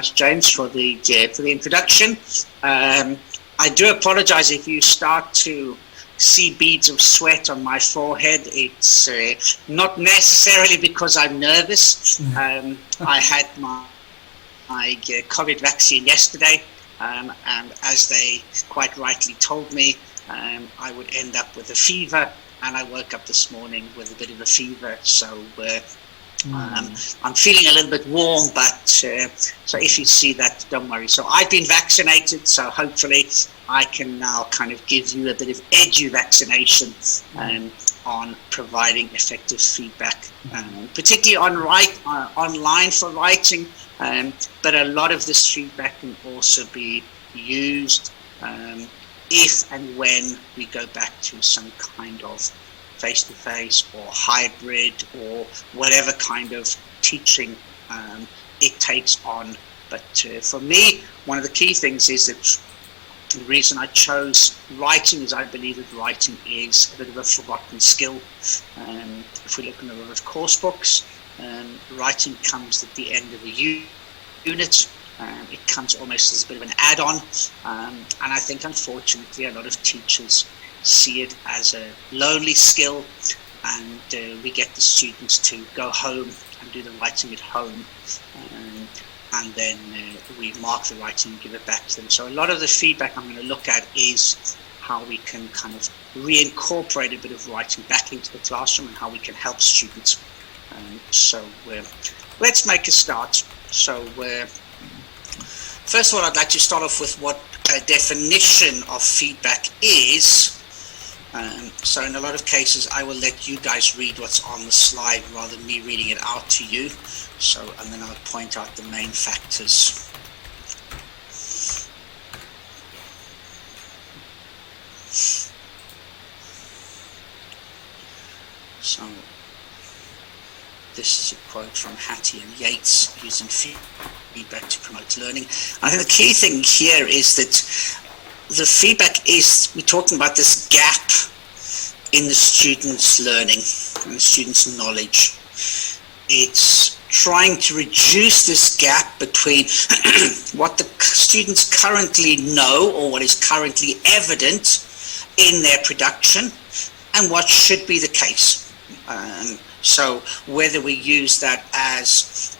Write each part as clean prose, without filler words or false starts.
much, James, for the introduction. I do apologize if you start to see beads of sweat on my forehead. It's not necessarily because I'm nervous. I had my COVID vaccine yesterday, and as they quite rightly told me, I would end up with a fever, and I woke up this morning with a bit of a fever. So I'm feeling a little bit warm, but so if you see that, don't worry. So I've been vaccinated, so hopefully I can now kind of give you a bit of edu-vaccination on providing effective feedback, particularly online for writing, but a lot of this feedback can also be used if and when we go back to some kind of face-to-face or hybrid or whatever kind of teaching it takes on. But for me, one of the key things is that the reason I chose writing is I believe that writing is a bit of a forgotten skill. If we look at a lot of course books, writing comes at the end of a unit. It comes almost as a bit of an add-on, and I think unfortunately a lot of teachers see it as a lonely skill, and we get the students to go home and do the writing at home, and then we mark the writing and give it back to them. So a lot of the feedback I'm going to look at is how we can kind of reincorporate a bit of writing back into the classroom and how we can help students. So let's make a start. So first of all, I'd like to start off with what a definition of feedback is. So in a lot of cases, I will let you guys read what's on the slide rather than me reading it out to you. So, and then I'll point out the main factors. So this is a quote from Hattie and Yates, using feedback to promote learning. I think the key thing here is that the feedback is, we're talking about this gap in the student's learning and the student's knowledge. It's trying to reduce this gap between what the students currently know or what is currently evident in their production and what should be the case. So whether we use that as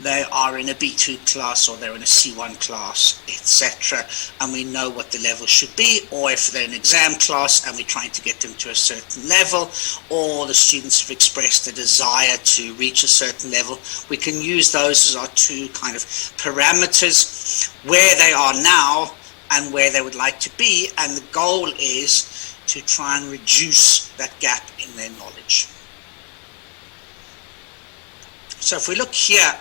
they are in a B2 class or they're in a C1 class, etc., and we know what the level should be, or if they're in an exam class and we're trying to get them to a certain level, or the students have expressed a desire to reach a certain level, we can use those as our two kind of parameters, where they are now and where they would like to be, and the goal is to try and reduce that gap in their knowledge. So if we look here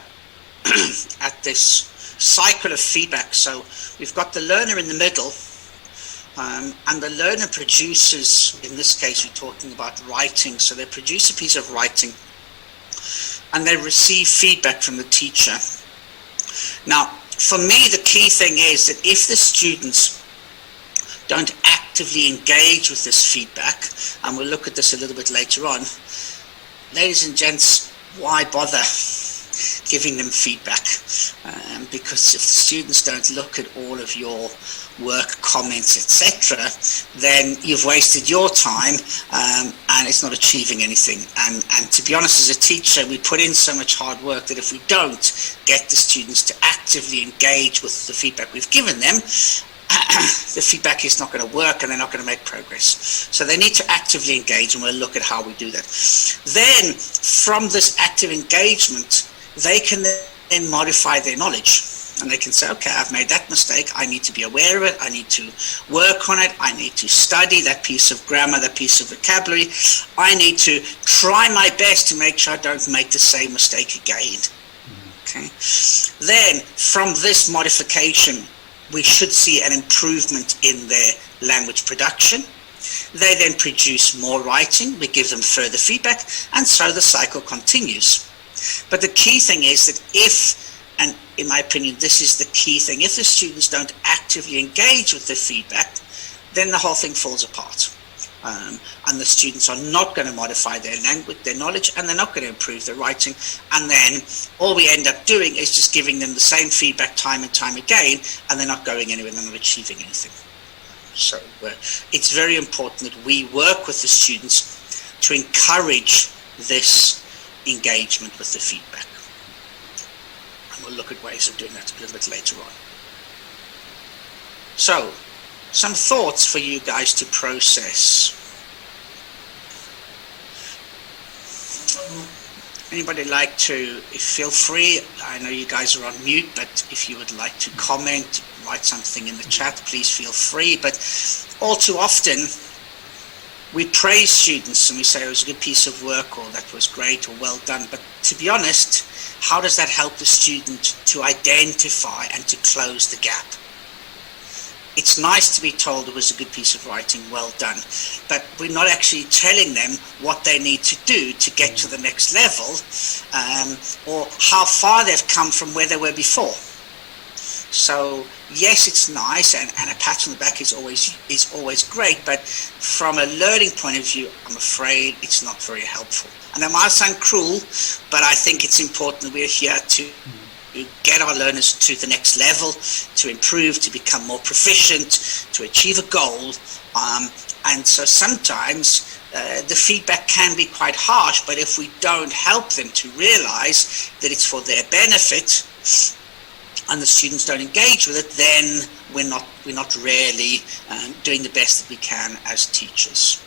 at this cycle of feedback, so we've got the learner in the middle, and the learner produces, in this case we're talking about writing, so they produce a piece of writing and they receive feedback from the teacher. Now for me the key thing is that if the students don't actively engage with this feedback, and we'll look at this a little bit later on, ladies and gents, why bother giving them feedback? Because if the students don't look at all of your work, comments, etc., then you've wasted your time, and it's not achieving anything. And to be honest, as a teacher, we put in so much hard work that if we don't get the students to actively engage with the feedback we've given them, the feedback is not going to work and they're not going to make progress. So they need to actively engage, and we'll look at how we do that. Then from this active engagement, they can then modify their knowledge, and they can say, okay, I've made that mistake, I need to be aware of it, I need to work on it, I need to study that piece of grammar, that piece of vocabulary, I need to try my best to make sure I don't make the same mistake again. Okay. Then from this modification, we should see an improvement in their language production. They then produce more writing, we give them further feedback, and so the cycle continues. But the key thing is that if, and in my opinion this is the key thing, if the students don't actively engage with the feedback, then the whole thing falls apart. and the students are not going to modify their language, their knowledge, and they're not going to improve their writing. And then all we end up doing is just giving them the same feedback time and time again, and they're not going anywhere, they're not achieving anything. So it's very important that we work with the students to encourage this engagement with the feedback. And we'll look at ways of doing that a little bit later on. So, some thoughts for you guys to process. Anybody like to, feel free, I know you guys are on mute, but if you would like to comment, write something in the chat, please feel free. But all too often, we praise students and we say it was a good piece of work, or that was great, or well done. But to be honest, how does that help the student to identify and to close the gap? It's nice to be told it was a good piece of writing, well done, but we're not actually telling them what they need to do to get to the next level, or how far they've come from where they were before. So yes, it's nice, and a pat on the back is always great, but from a learning point of view, I'm afraid it's not very helpful. And that might sound cruel, but I think it's important that we're here to get our learners to the next level, to improve, to become more proficient, to achieve a goal. And so sometimes the feedback can be quite harsh, but if we don't help them to realize that it's for their benefit and the students don't engage with it, then we're not really doing the best that we can as teachers.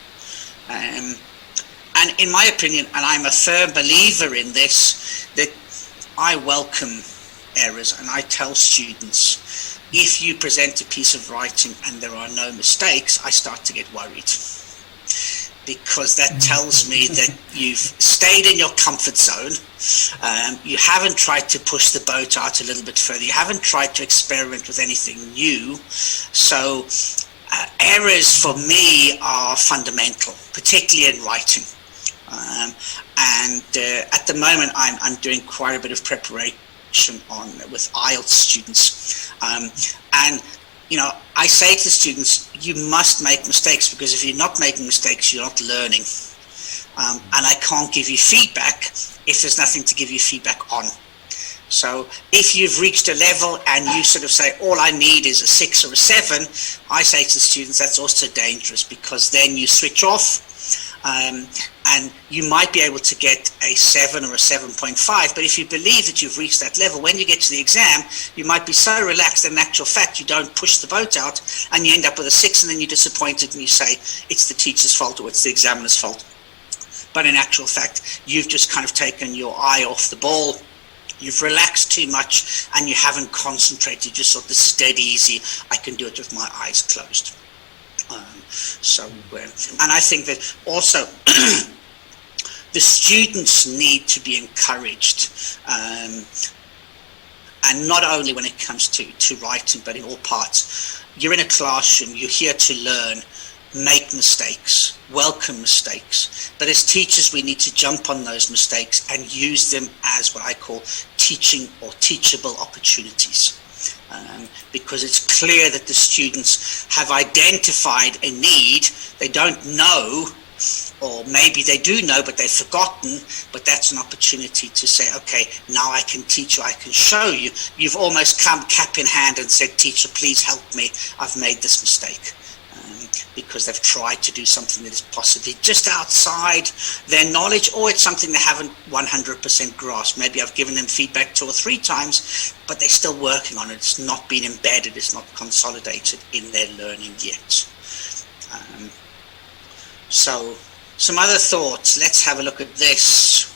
And in my opinion, and I'm a firm believer in this, that I welcome errors, and I tell students, if you present a piece of writing and there are no mistakes, I start to get worried, because that tells me that you've stayed in your comfort zone. You haven't tried to push the boat out a little bit further. You haven't tried to experiment with anything new. So errors for me are fundamental, particularly in writing. At the moment, I'm doing quite a bit of preparation with IELTS students, and I say to the students, you must make mistakes, because if you're not making mistakes, you're not learning, and I can't give you feedback if there's nothing to give you feedback on. So if you've reached a level and you sort of say, all I need is a 6 or a 7, I say to the students, that's also dangerous, because then you switch off. And you might be able to get a 7 or a 7.5, but if you believe that you've reached that level, when you get to the exam, you might be so relaxed that in actual fact you don't push the boat out, and you end up with a 6, and then you're disappointed and you say it's the teacher's fault or it's the examiner's fault. But in actual fact, you've just kind of taken your eye off the ball. You've relaxed too much and you haven't concentrated. You just thought, this is dead easy, I can do it with my eyes closed. And I think that also the students need to be encouraged, and not only when it comes to writing, but in all parts. You're in a classroom, you're here to learn. Make mistakes, welcome mistakes, but as teachers we need to jump on those mistakes and use them as what I call teaching or teachable opportunities. Because it's clear that the students have identified a need. They don't know, or maybe they do know but they've forgotten, but that's an opportunity to say, okay, now I can teach you, I can show you. You've almost come cap in hand and said, teacher, please help me, I've made this mistake. Because they've tried to do something that is possibly just outside their knowledge, or it's something they haven't 100% grasped. Maybe I've given them feedback 2 or 3 times, but they're still working on it. It's not been embedded, it's not consolidated in their learning yet. So some other thoughts. Let's have a look at this.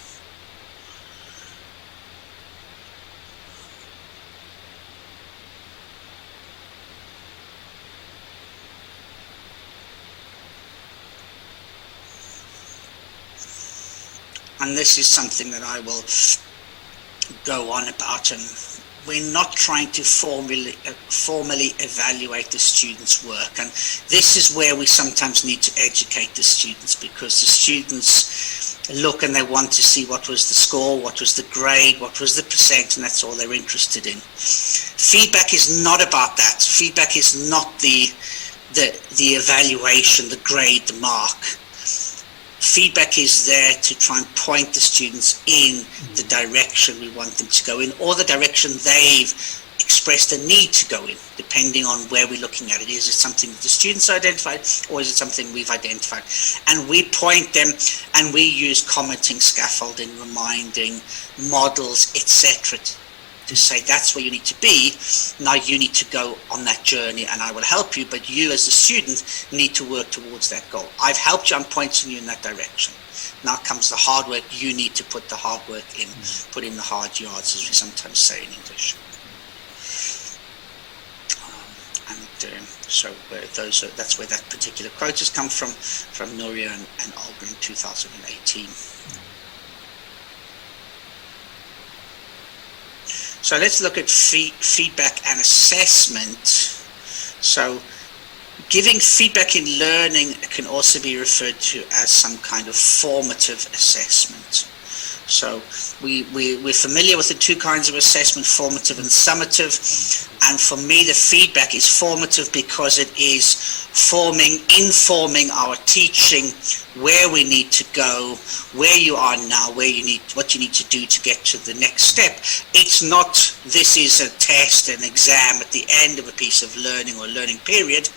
And this is something that I will go on about, and we're not trying to formally evaluate the students' work. And this is where we sometimes need to educate the students, because the students look and they want to see what was the score, what was the grade, what was the percent, and that's all they're interested in. Feedback is not about that. Feedback is not the the evaluation, the grade, the mark. Feedback is there to try and point the students in the direction we want them to go in, or the direction they've expressed a need to go in, depending on where we're looking at it. Is it something that the students identified, or is it something we've identified? And we point them, and we use commenting, scaffolding, reminding, models, etc., to say that's where you need to be. Now you need to go on that journey, and I will help you, but you as a student need to work towards that goal. I've helped you, I'm pointing you in that direction. Now comes the hard work. You need to put the hard work in, put in the hard yards, as we sometimes say in English. So that's where that particular quote has come from Nuria and Olga in 2018. So let's look at feedback and assessment. So giving feedback in learning can also be referred to as some kind of formative assessment. So we're familiar with the two kinds of assessment, formative and summative. And for me, the feedback is formative because it is informing our teaching, where we need to go, where you are now, what you need to do to get to the next step. It's not, this is a test, an exam at the end of a piece of learning or learning period.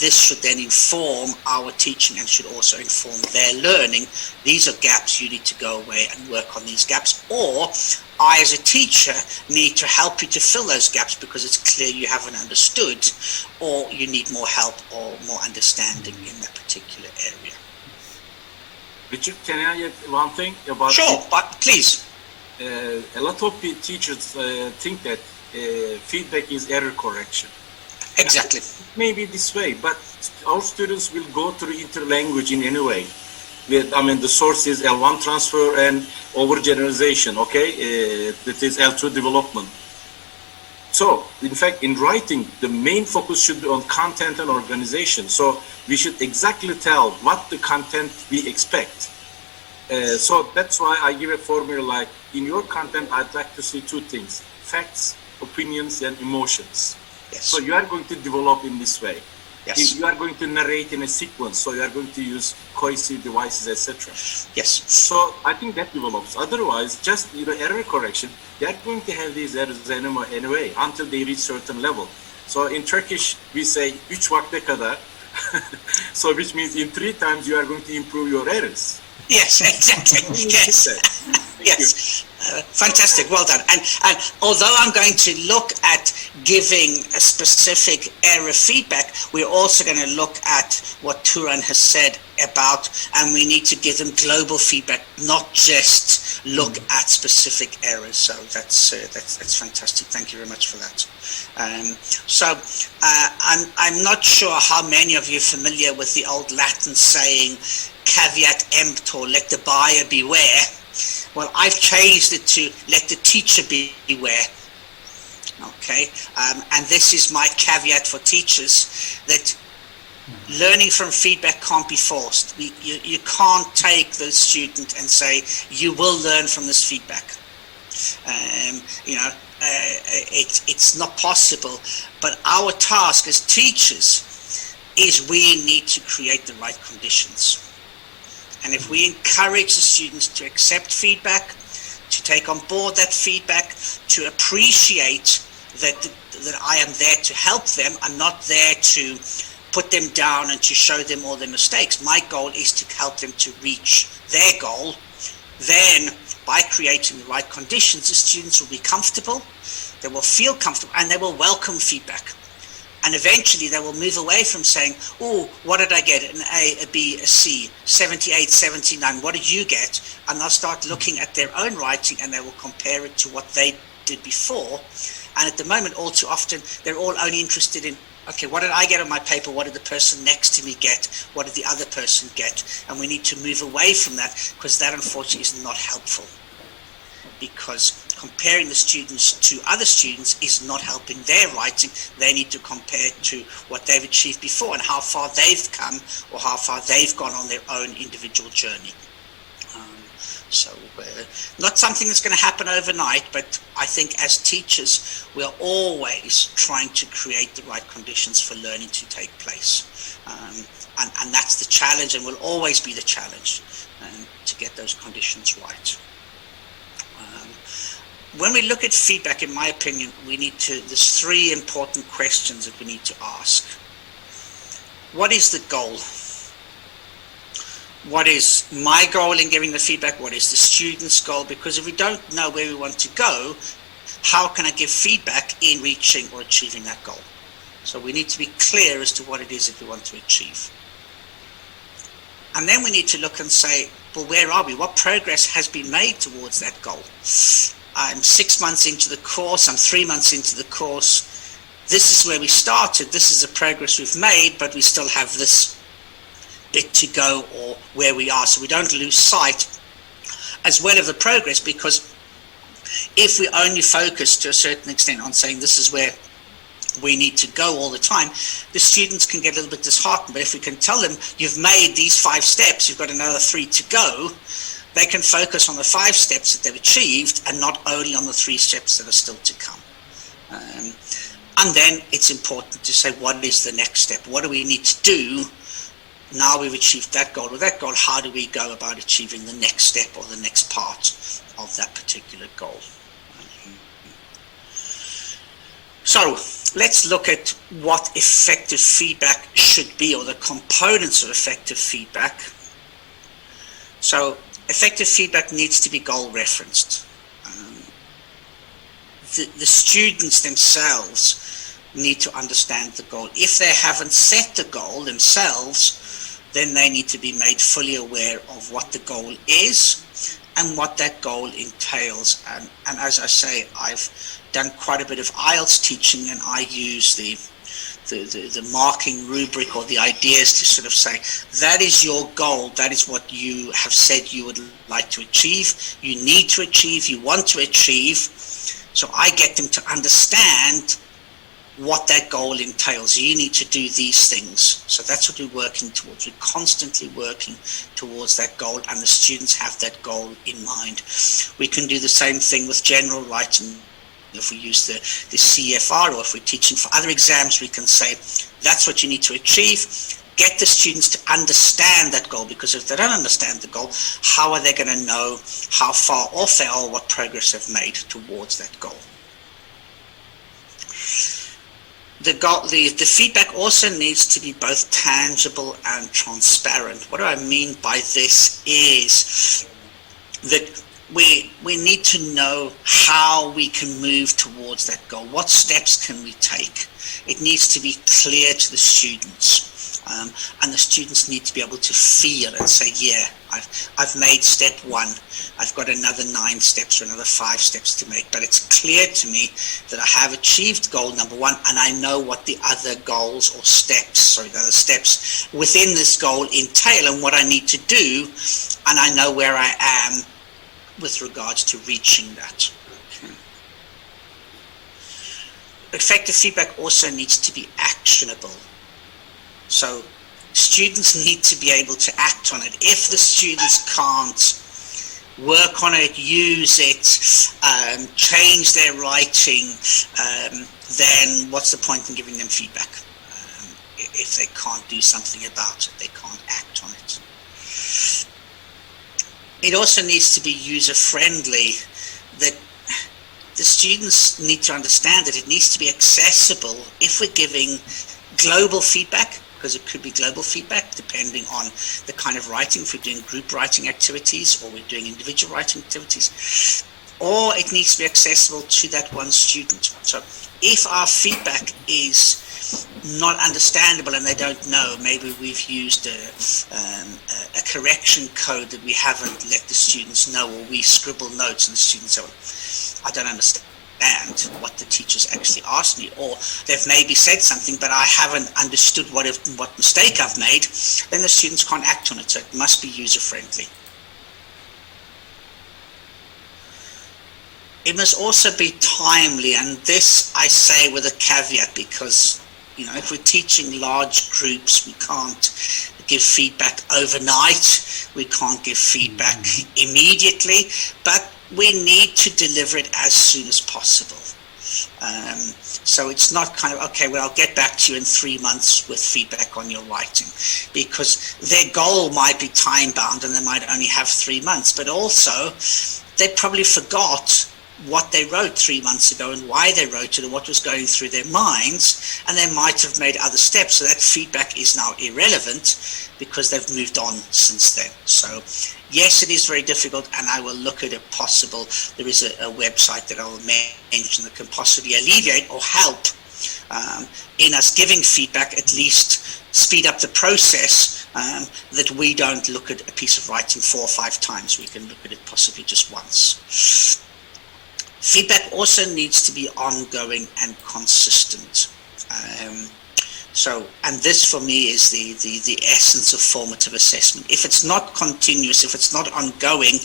This should then inform our teaching and should also inform their learning. These are gaps, you need to go away and work on these gaps. Or I, as a teacher, need to help you to fill those gaps because it's clear you haven't understood, or you need more help or more understanding in that particular area. Richard, can I add one thing about? Sure, but please. A lot of teachers think that feedback is error correction. Exactly. Maybe this way, but our students will go through interlanguage in any way. The source is L1 transfer and overgeneralization, okay? That is L2 development. So, in fact, in writing, the main focus should be on content and organization. So, we should exactly tell what the content we expect. So, that's why I give a formula like, in your content, I'd like to see two things: facts, opinions, and emotions. Yes. So you are going to develop in this way. Yes. You are going to narrate in a sequence, so you are going to use cohesive devices, etc. Yes. So I think that develops. Otherwise, just error correction, they are going to have these errors anyway until they reach certain level. So in Turkish, we say 3 vakte kadar. So which means in 3 times you are going to improve your errors. Yes, exactly. Yes. Yes. Fantastic, well done. And although I'm going to look at giving a specific error feedback, we're also going to look at what Turan has said about, and we need to give them global feedback, not just look at specific errors. So that's fantastic. Thank you very much for that. I'm not sure how many of you are familiar with the old Latin saying, caveat emptor, let the buyer beware. Well, I've changed it to let the teacher beware. Okay, and this is my caveat for teachers, that learning from feedback can't be forced. You can't take the student and say, you will learn from this feedback. It's not possible. But our task as teachers is we need to create the right conditions. And if we encourage the students to accept feedback, to take on board that feedback, to appreciate that I am there to help them, I'm not there to put them down and to show them all their mistakes. My goal is to help them to reach their goal. Then, by creating the right conditions, the students will be comfortable, they will feel comfortable, and they will welcome feedback. And eventually they will move away from saying, oh, what did I get? An A, a B, a C, 78, 79, what did you get? And they'll start looking at their own writing and they will compare it to what they did before. And at the moment, all too often, they're all only interested in, okay, what did I get on my paper? What did the person next to me get? What did the other person get? And we need to move away from that, because that, unfortunately, is not helpful. Because comparing the students to other students is not helping their writing. They need to compare to what they've achieved before and how far they've come or how far they've gone on their own individual journey. So not something that's going to happen overnight, but I think as teachers, we're always trying to create the right conditions for learning to take place. And that's the challenge, and will always be the challenge, to get those conditions right. When we look at feedback, in my opinion, there's three important questions that we need to ask. What is the goal? What is my goal in giving the feedback? What is the student's goal? Because if we don't know where we want to go, how can I give feedback in reaching or achieving that goal? So we need to be clear as to what it is that we want to achieve. And then we need to look and say, well, where are we? What progress has been made towards that goal? I'm 6 months into the course. I'm 3 months into the course. This is where we started. This is the progress we've made, but we still have this bit to go, or where we are, so we don't lose sight as well of the progress. Because if we only focus to a certain extent on saying this is where we need to go all the time, the students can get a little bit disheartened. But if we can tell them, you've made these 5 steps, you've got another 3 to go, they can focus on the 5 steps that they've achieved and not only on the 3 steps that are still to come. And then it's important to say, what is the next step? What do we need to do? Now we've achieved that goal. With that goal, how do we go about achieving the next step or the next part of that particular goal? So let's look at what effective feedback should be, or the components of effective feedback. So effective feedback needs to be goal referenced. The students themselves need to understand the goal. If they haven't set the goal themselves, then they need to be made fully aware of what the goal is and what that goal entails. And as I say, I've done quite a bit of IELTS teaching, and I use the marking rubric, or the ideas, to sort of say, that is your goal, that is what you have said you would like to achieve, you need to achieve, you want to achieve. So I get them to understand what that goal entails. You need to do these things. So that's what we're working towards. We're constantly working towards that goal, and the students have that goal in mind. We can do the same thing with general writing. If we use the CFR, or if we're teaching for other exams, we can say, that's what you need to achieve. Get the students to understand that goal, because if they don't understand the goal, how are they going to know how far off they are, what progress they've made towards that goal? The feedback also needs to be both tangible and transparent. What do I mean by this is that we need to know how we can move towards that goal. What steps can we take? It needs to be clear to the students. And the students need to be able to feel and say, yeah, I've made step 1. I've got another 9 steps or another 5 steps to make. But it's clear to me that I have achieved goal number 1, and I know what the other goals or steps, the other steps within this goal entail and what I need to do, and I know where I am with regards to reaching that. Okay. Effective feedback also needs to be actionable. So students need to be able to act on it. If the students can't work on it, use it, change their writing, then what's the point in giving them feedback? If they can't do something about it, they can't act on it. It also needs to be user-friendly. That the students need to understand that it needs to be accessible. If we're giving global feedback, because it could be global feedback depending on the kind of writing, if we're doing group writing activities or we're doing individual writing activities, or it needs to be accessible to that one student. So if our feedback is not understandable and they don't know, maybe we've used a correction code that we haven't let the students know, or we scribble notes and the students say, well, I don't understand what the teachers actually asked me, or they've maybe said something but I haven't understood what mistake I've made, then the students can't act on it. So it must be user-friendly. It must also be timely, and this I say with a caveat, because if we're teaching large groups, we can't give feedback overnight. We can't give feedback immediately, but we need to deliver it as soon as possible. So it's not kind of, okay, well, I'll get back to you in 3 months with feedback on your writing, because their goal might be time bound and they might only have 3 months, but also they probably forgot what they wrote 3 months ago and why they wrote it and what was going through their minds, and they might have made other steps. So that feedback is now irrelevant because they've moved on since then. So yes, it is very difficult, and I will look at a possible, there is a website that I will mention that can possibly alleviate or help in us giving feedback, at least speed up the process, that we don't look at a piece of writing 4 or 5 times. We can look at it possibly just once. Feedback also needs to be ongoing and consistent. And this for me is the essence of formative assessment. If it's not continuous, if it's not ongoing,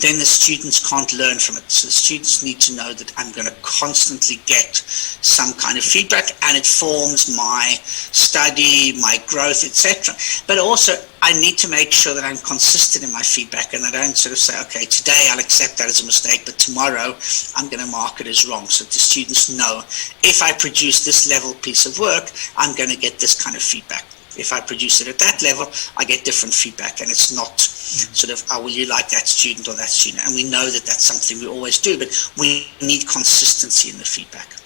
then the students can't learn from it. So the students need to know that I'm going to constantly get some kind of feedback, and it forms my study, my growth, etc. But also I need to make sure that I'm consistent in my feedback, and I don't sort of say, okay, today I'll accept that as a mistake, but tomorrow I'm going to mark it as wrong. So the students know, if I produce this level piece of work, I'm going to get this kind of feedback. If I produce it at that level, I get different feedback, and it's not sort of, oh, will you like that student or that student? And we know that that's something we always do, but we need consistency in the feedback.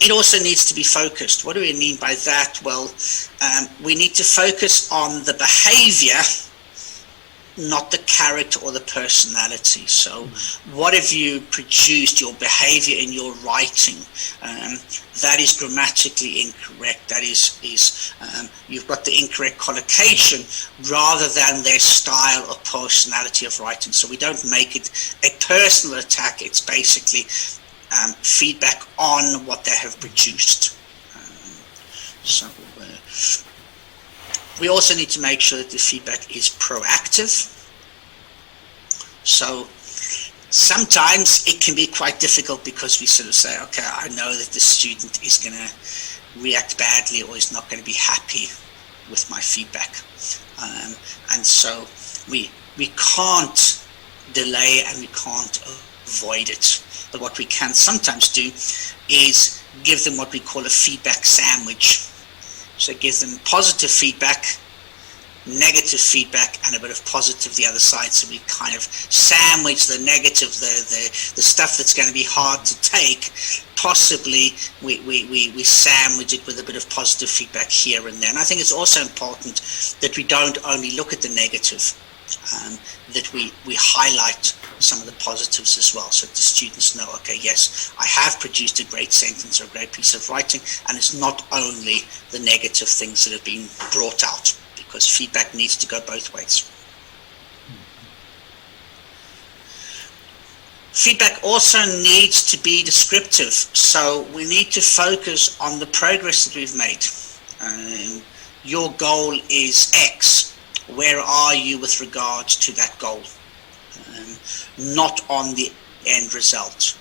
It also needs to be focused. What do we mean by that? Well, we need to focus on the behavior, not the character or the personality. So what have you produced, your behavior in your writing? That is grammatically incorrect. That is you've got the incorrect collocation rather than their style or personality of writing. So we don't make it a personal attack. It's basically feedback on what they have produced. We also need to make sure that the feedback is proactive. So sometimes it can be quite difficult because we sort of say, okay, I know that the student is going to react badly or is not going to be happy with my feedback. And so we can't delay and we can't avoid it. But what we can sometimes do is give them what we call a feedback sandwich. So it gives them positive feedback, negative feedback, and a bit of positive the other side. So we kind of sandwich the negative, the stuff that's going to be hard to take. Possibly we sandwich it with a bit of positive feedback here and there. And I think it's also important that we don't only look at the negative, that we highlight some of the positives as well, so that the students know, okay, yes, I have produced a great sentence or a great piece of writing, and it's not only the negative things that have been brought out, because feedback needs to go both ways. Feedback also needs to be descriptive, so we need to focus on the progress that we've made. Your goal is X. Where are you with regards to that goal? Not on the end result.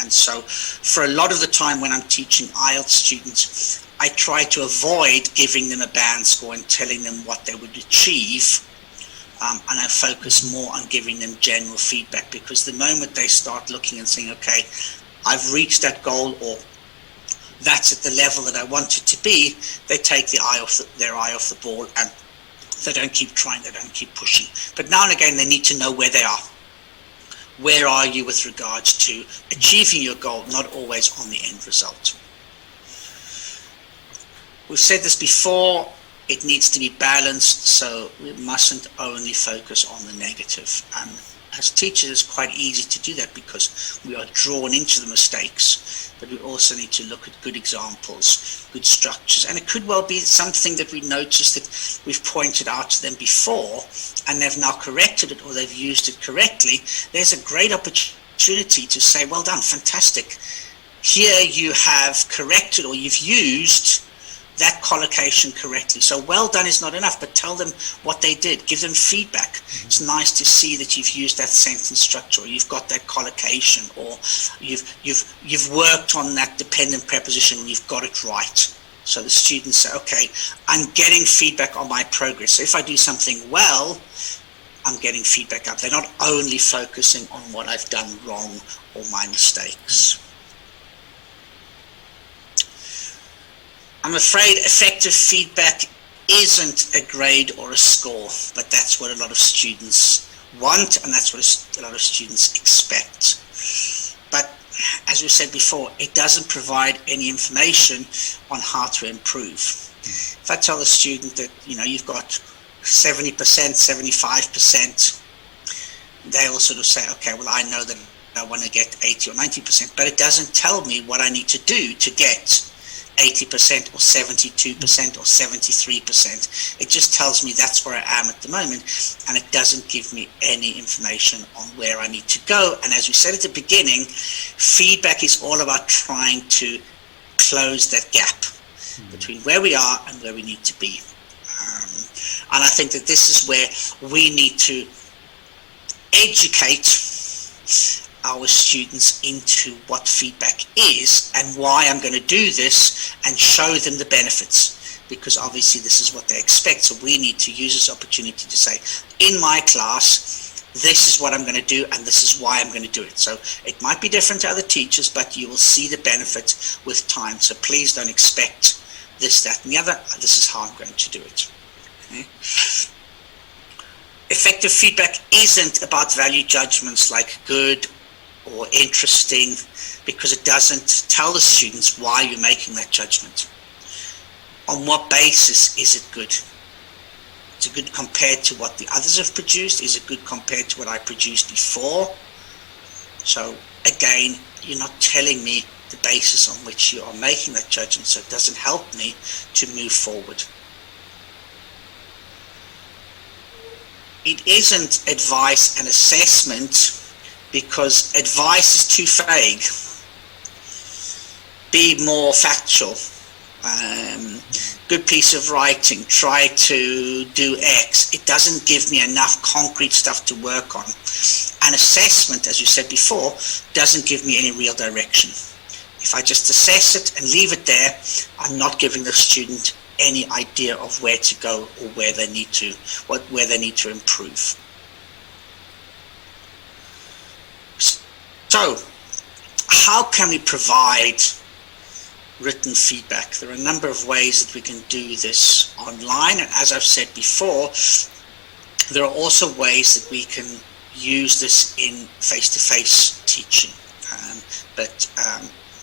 And so for a lot of the time when I'm teaching IELTS students, I try to avoid giving them a band score and telling them what they would achieve. And I focus more on giving them general feedback, because the moment they start looking and saying, okay, I've reached that goal, or that's at the level that I want it to be, they take their eye off the ball, and they don't keep trying, they don't keep pushing. But now and again, they need to know where they are. Where are you with regards to achieving your goal, not always on the end result. We've said this before, it needs to be balanced, so we mustn't only focus on the negative. And as teachers, it's quite easy to do that because we are drawn into the mistakes, but we also need to look at good examples, good structures. And it could well be something that we noticed that we've pointed out to them before and they've now corrected it, or they've used it correctly. There's a great opportunity to say, well done, fantastic. Here you have corrected, or you've used that collocation correctly. So well done is not enough, but tell them what they did. Give them feedback. It's nice to see that you've used that sentence structure, or you've got that collocation, or you've worked on that dependent preposition and you've got it right. So the students say, okay, I'm getting feedback on my progress. So if I do something well, I'm getting feedback up. They're not only focusing on what I've done wrong or my mistakes. I'm afraid effective feedback isn't a grade or a score, but that's what a lot of students want, and that's what a lot of students expect. But as we said before, it doesn't provide any information on how to improve. If I tell the student that, you've got 70%, 75%, they'll sort of say, okay, well, I know that I want to get 80 or 90%, but it doesn't tell me what I need to do to get 80% or 72% or 73%. It just tells me that's where I am at the moment, and it doesn't give me any information on where I need to go. And as we said at the beginning, feedback is all about trying to close that gap between where we are and where we need to be. And I think that this is where we need to educate our students into what feedback is and why I'm going to do this, and show them the benefits, because obviously this is what they expect. So we need to use this opportunity to say, in my class, this is what I'm going to do, and this is why I'm going to do it. So it might be different to other teachers, but you will see the benefits with time. So please don't expect this, that, and the other. This is how I'm going to do it. Okay? Effective feedback isn't about value judgments like good or interesting, because it doesn't tell the students why you're making that judgment. On what basis is it good? Is it good compared to what the others have produced? Is it good compared to what I produced before? So again, you're not telling me the basis on which you are making that judgment, so it doesn't help me to move forward. It isn't advice and assessment, because advice is too vague. Be more factual. Good piece of writing, try to do X. It doesn't give me enough concrete stuff to work on. An assessment, as you said before, doesn't give me any real direction. If I just assess it and leave it there, I'm not giving the student any idea of where to go or where they need to improve. So, how can we provide written feedback? There are a number of ways that we can do this online, and as I've said before, there are also ways that we can use this in face-to-face teaching.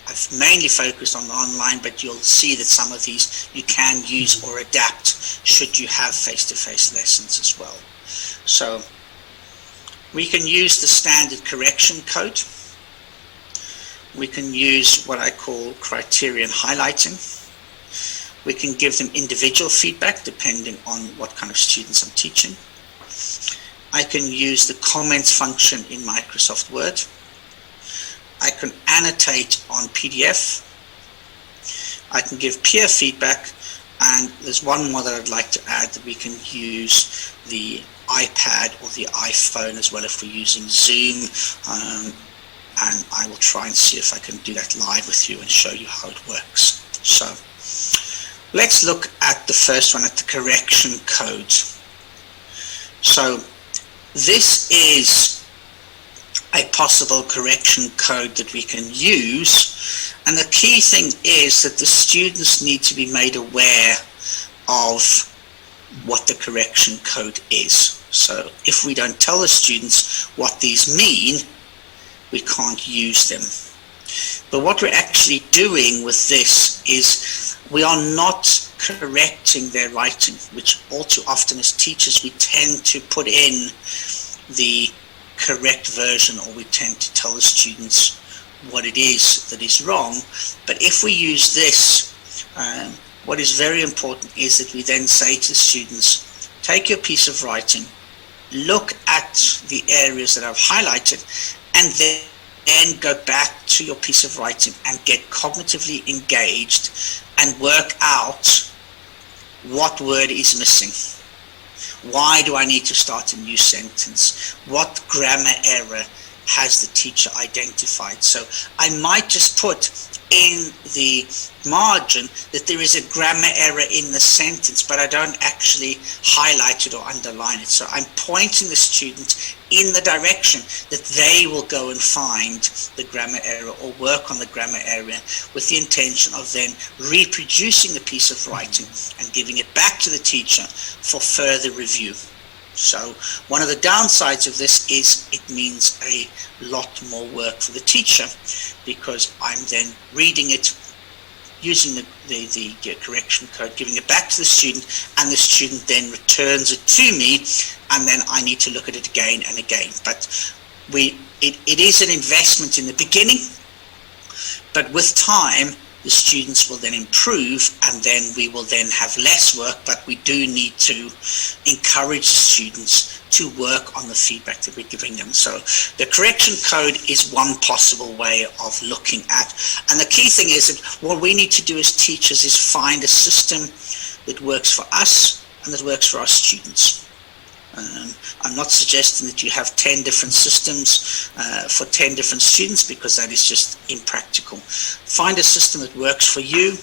I've mainly focused on online, but you'll see that some of these you can use or adapt should you have face-to-face lessons as well. So we can use the standard correction code. We can use what I call criterion highlighting. We can give them individual feedback depending on what kind of students I'm teaching. I can use the comments function in Microsoft Word. I can annotate on PDF. I can give peer feedback, and there's one more that I'd like to add, that we can use the iPad or the iPhone as well if we're using Zoom, and I will try and see if I can do that live with you and show you how it works. So let's look at the first one, at the correction code. So this is a possible correction code that we can use, and the key thing is that the students need to be made aware of what the correction code is. So if we don't tell the students what these mean, we can't use them. But what we're actually doing with this is we are not correcting their writing, which all too often as teachers we tend to put in the correct version, or we tend to tell the students what it is that is wrong. But if we use this, what is very important is that we then say to the students, take your piece of writing, look at the areas that I've highlighted, and then go back to your piece of writing and get cognitively engaged and work out what word is missing. Why do I need to start a new sentence? What grammar error has the teacher identified. So I might just put in the margin that there is a grammar error in the sentence, but I don't actually highlight it or underline it. So I'm pointing the student in the direction that they will go and find the grammar error or work on the grammar error, with the intention of then reproducing the piece of writing and giving it back to the teacher for further review. So one of the downsides of this is it means a lot more work for the teacher, because I'm then reading it, using the correction code, giving it back to the student, and the student then returns it to me, and then I need to look at it again and again. But it is an investment in the beginning, but with time the students will then improve, and then we will then have less work, but we do need to encourage students to work on the feedback that we're giving them. So the correction code is one possible way of looking at, and the key thing is that what we need to do as teachers is find a system that works for us and that works for our students. I'm not suggesting that you have 10 different systems for 10 different students, because that is just impractical. Find a system that works for you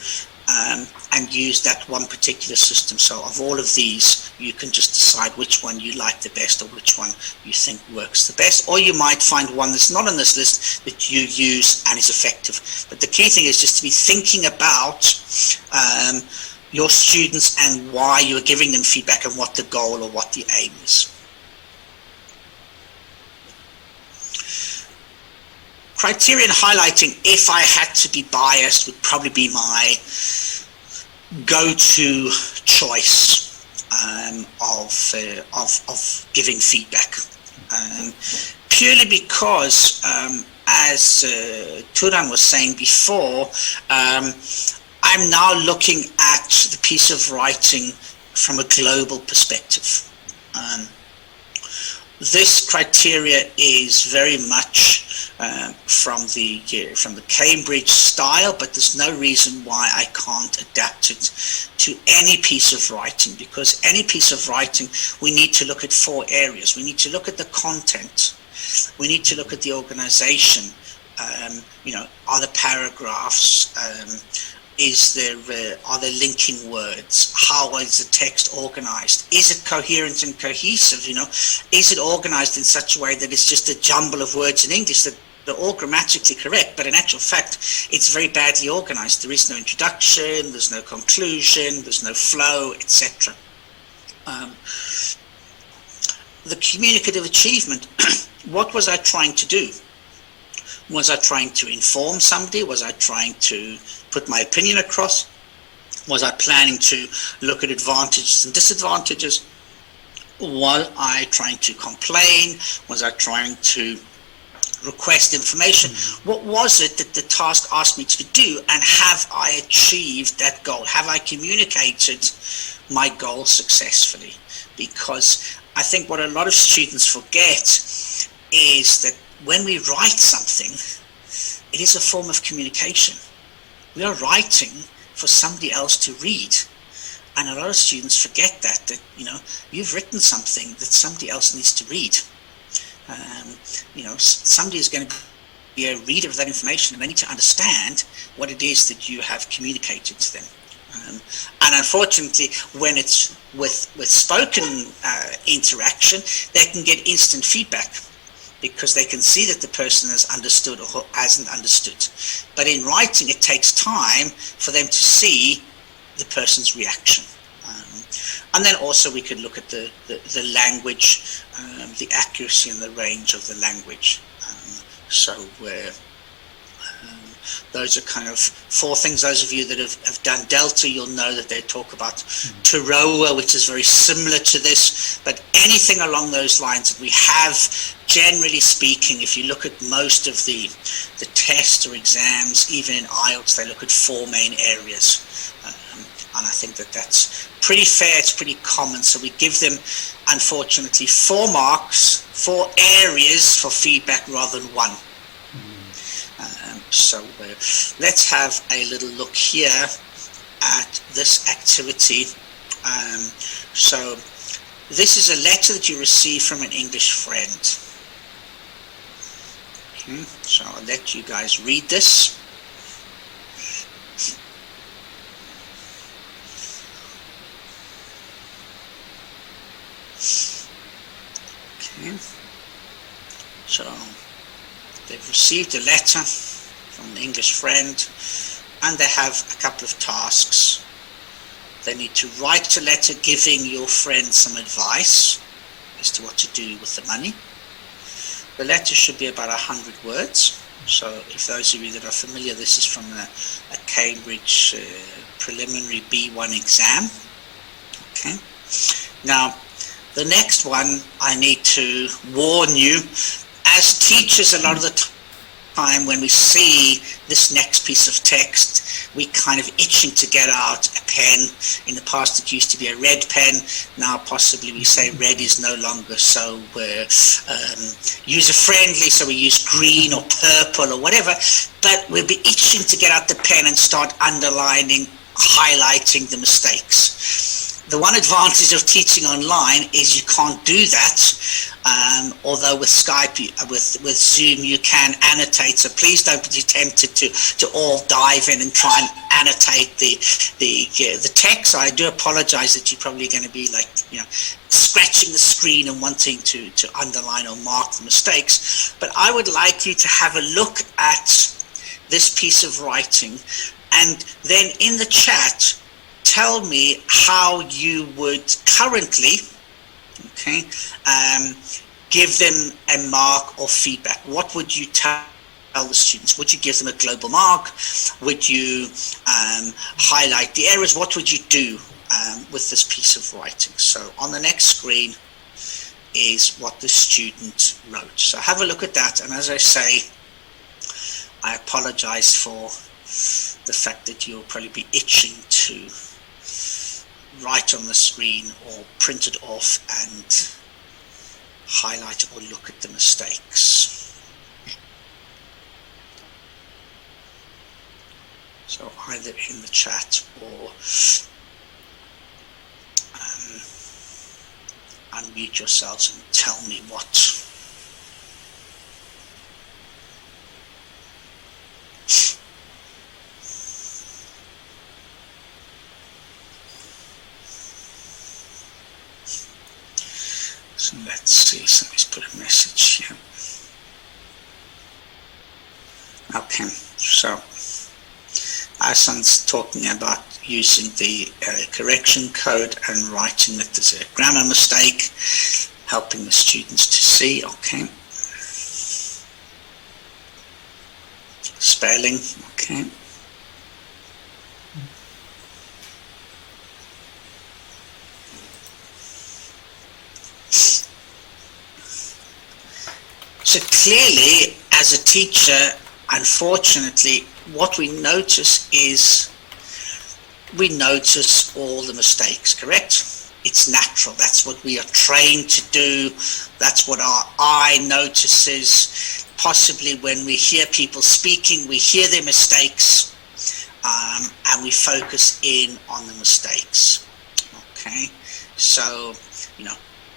and use that one particular system. So of all of these, you can just decide which one you like the best or which one you think works the best. Or you might find one that's not on this list that you use and is effective. But the key thing is just to be thinking about your students and why you're giving them feedback and what the goal or what the aim is. Criterion highlighting, if I had to be biased, would probably be my go-to choice of giving feedback. Purely because, as Turan was saying before, I'm now looking at the piece of writing from a global perspective. This criteria is very much from the Cambridge style, but there's no reason why I can't adapt it to any piece of writing, because any piece of writing, we need to look at 4 areas. We need to look at the content. We need to look at the organization. Are the paragraphs, are there linking words? How is the text organized? Is it coherent and cohesive? Is it organized in such a way that it's just a jumble of words in English that they're all grammatically correct, but in actual fact, it's very badly organized. There is no introduction, there's no conclusion, there's no flow, etc. The communicative achievement, what was I trying to do? Was I trying to inform somebody? Was I trying to put my opinion across? Was I planning to look at advantages and disadvantages? Was I trying to complain? Was I trying to request information? What was it that the task asked me to do, and have I achieved that goal? Have I communicated my goal successfully? Because I think what a lot of students forget is that when we write something, it is a form of communication. We are writing for somebody else to read. And a lot of students forget that you've written something that somebody else needs to read. Somebody is going to be a reader of that information, and they need to understand what it is that you have communicated to them. And unfortunately, when it's with spoken interaction, they can get instant feedback, because they can see that the person has understood or hasn't understood. But in writing, it takes time for them to see the person's reaction. And then also we could look at the language, the accuracy and the range of the language. Those are kind of 4 things. Those of you that have done Delta, you'll know that they talk about Taroa, which is very similar to this. But anything along those lines that we have, generally speaking, if you look at most of the tests or exams, even in IELTS, they look at 4 main areas. And I think that's pretty fair, it's pretty common. So we give them, unfortunately, 4 marks, 4 areas for feedback rather than 1. So let's have a little look here at this activity. So this is a letter that you receive from an English friend. Okay, so I'll let you guys read this. Okay, so they've received a letter from an English friend, and they have a couple of tasks. They need to write a letter giving your friend some advice as to what to do with the money. The letter should be about 100 words. So if those of you that are familiar, this is from a Cambridge preliminary B1 exam. Okay. Now, the next one, I need to warn you, as teachers, a lot of the time when we see this next piece of text, we kind of itching to get out a pen. In the past, it used to be a red pen. Now, possibly we say red is no longer so user-friendly, so we use green or purple or whatever. But we'll be itching to get out the pen and start underlining, highlighting the mistakes. The one advantage of teaching online is you can't do that. Although with Skype, with Zoom, you can annotate. So please don't be tempted to all dive in and try and annotate the text. I do apologize that you're probably going to be scratching the screen and wanting to underline or mark the mistakes. But I would like you to have a look at this piece of writing, and then in the chat, tell me how you would currently, give them a mark or feedback. What would you tell the students? Would you give them a global mark? Would you highlight the errors? What would you do with this piece of writing? So on the next screen is what the student wrote. So have a look at that. And as I say, I apologize for the fact that you'll probably be itching to write on the screen or print it off and highlight or look at the mistakes. So either in the chat or unmute yourselves and tell me what. So let's see, somebody's put a message here. Okay, so Asan's talking about using the correction code and writing that there's a grammar mistake, helping the students to see. Okay. Spelling, okay. So clearly, as a teacher, unfortunately, what we notice is we notice all the mistakes, correct? It's natural. That's what we are trained to do. That's what our eye notices. Possibly when we hear people speaking, we hear their mistakes, and we focus in on the mistakes. Okay, so,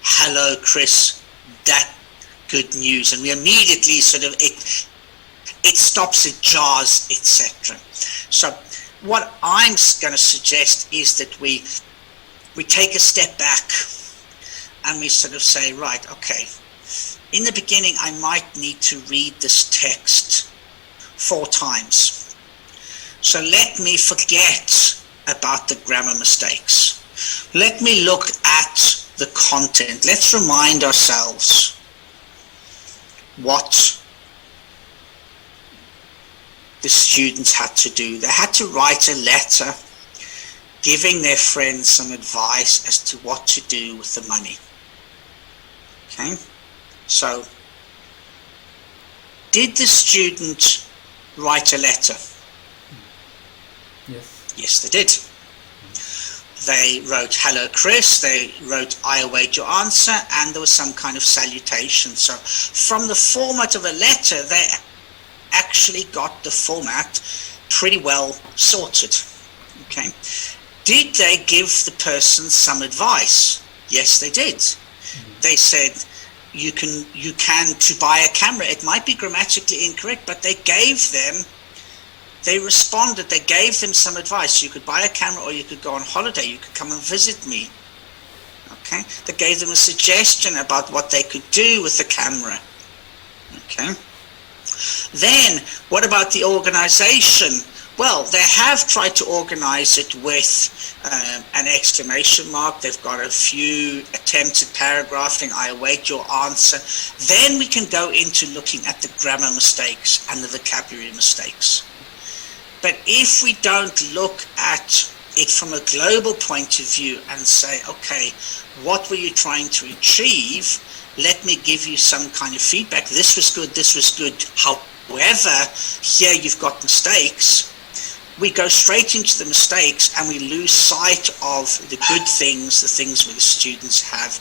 hello, Chris, that good news, and we immediately sort of it stops, it jars, etc. So what I'm going to suggest is that we take a step back and we sort of say, right, okay, in the beginning I might need to read this text 4 times. So let me forget about the grammar mistakes. Let me look at the content. Let's remind ourselves what the students had to do. They had to write a letter giving their friends some advice as to what to do with the money. Okay, so did the student write a letter? Yes. Yes, they did. They wrote, hello, Chris. They wrote, I await your answer. And there was some kind of salutation. So from the format of a letter, they actually got the format pretty well sorted. Okay. Did they give the person some advice? Yes, they did. They said, you can to buy a camera. It might be grammatically incorrect, but they responded, they gave them some advice. You could buy a camera, or you could go on holiday, you could come and visit me. Okay, they gave them a suggestion about what they could do with the camera. Okay, then what about the organization? Well, they have tried to organize it with an exclamation mark. They've got a few attempts at paragraphing. I await your answer. Then we can go into looking at the grammar mistakes and the vocabulary mistakes. But if we don't look at it from a global point of view and say, okay, what were you trying to achieve? Let me give you some kind of feedback. This was good, this was good. However, here you've got mistakes. We go straight into the mistakes and we lose sight of the good things, the things where the students have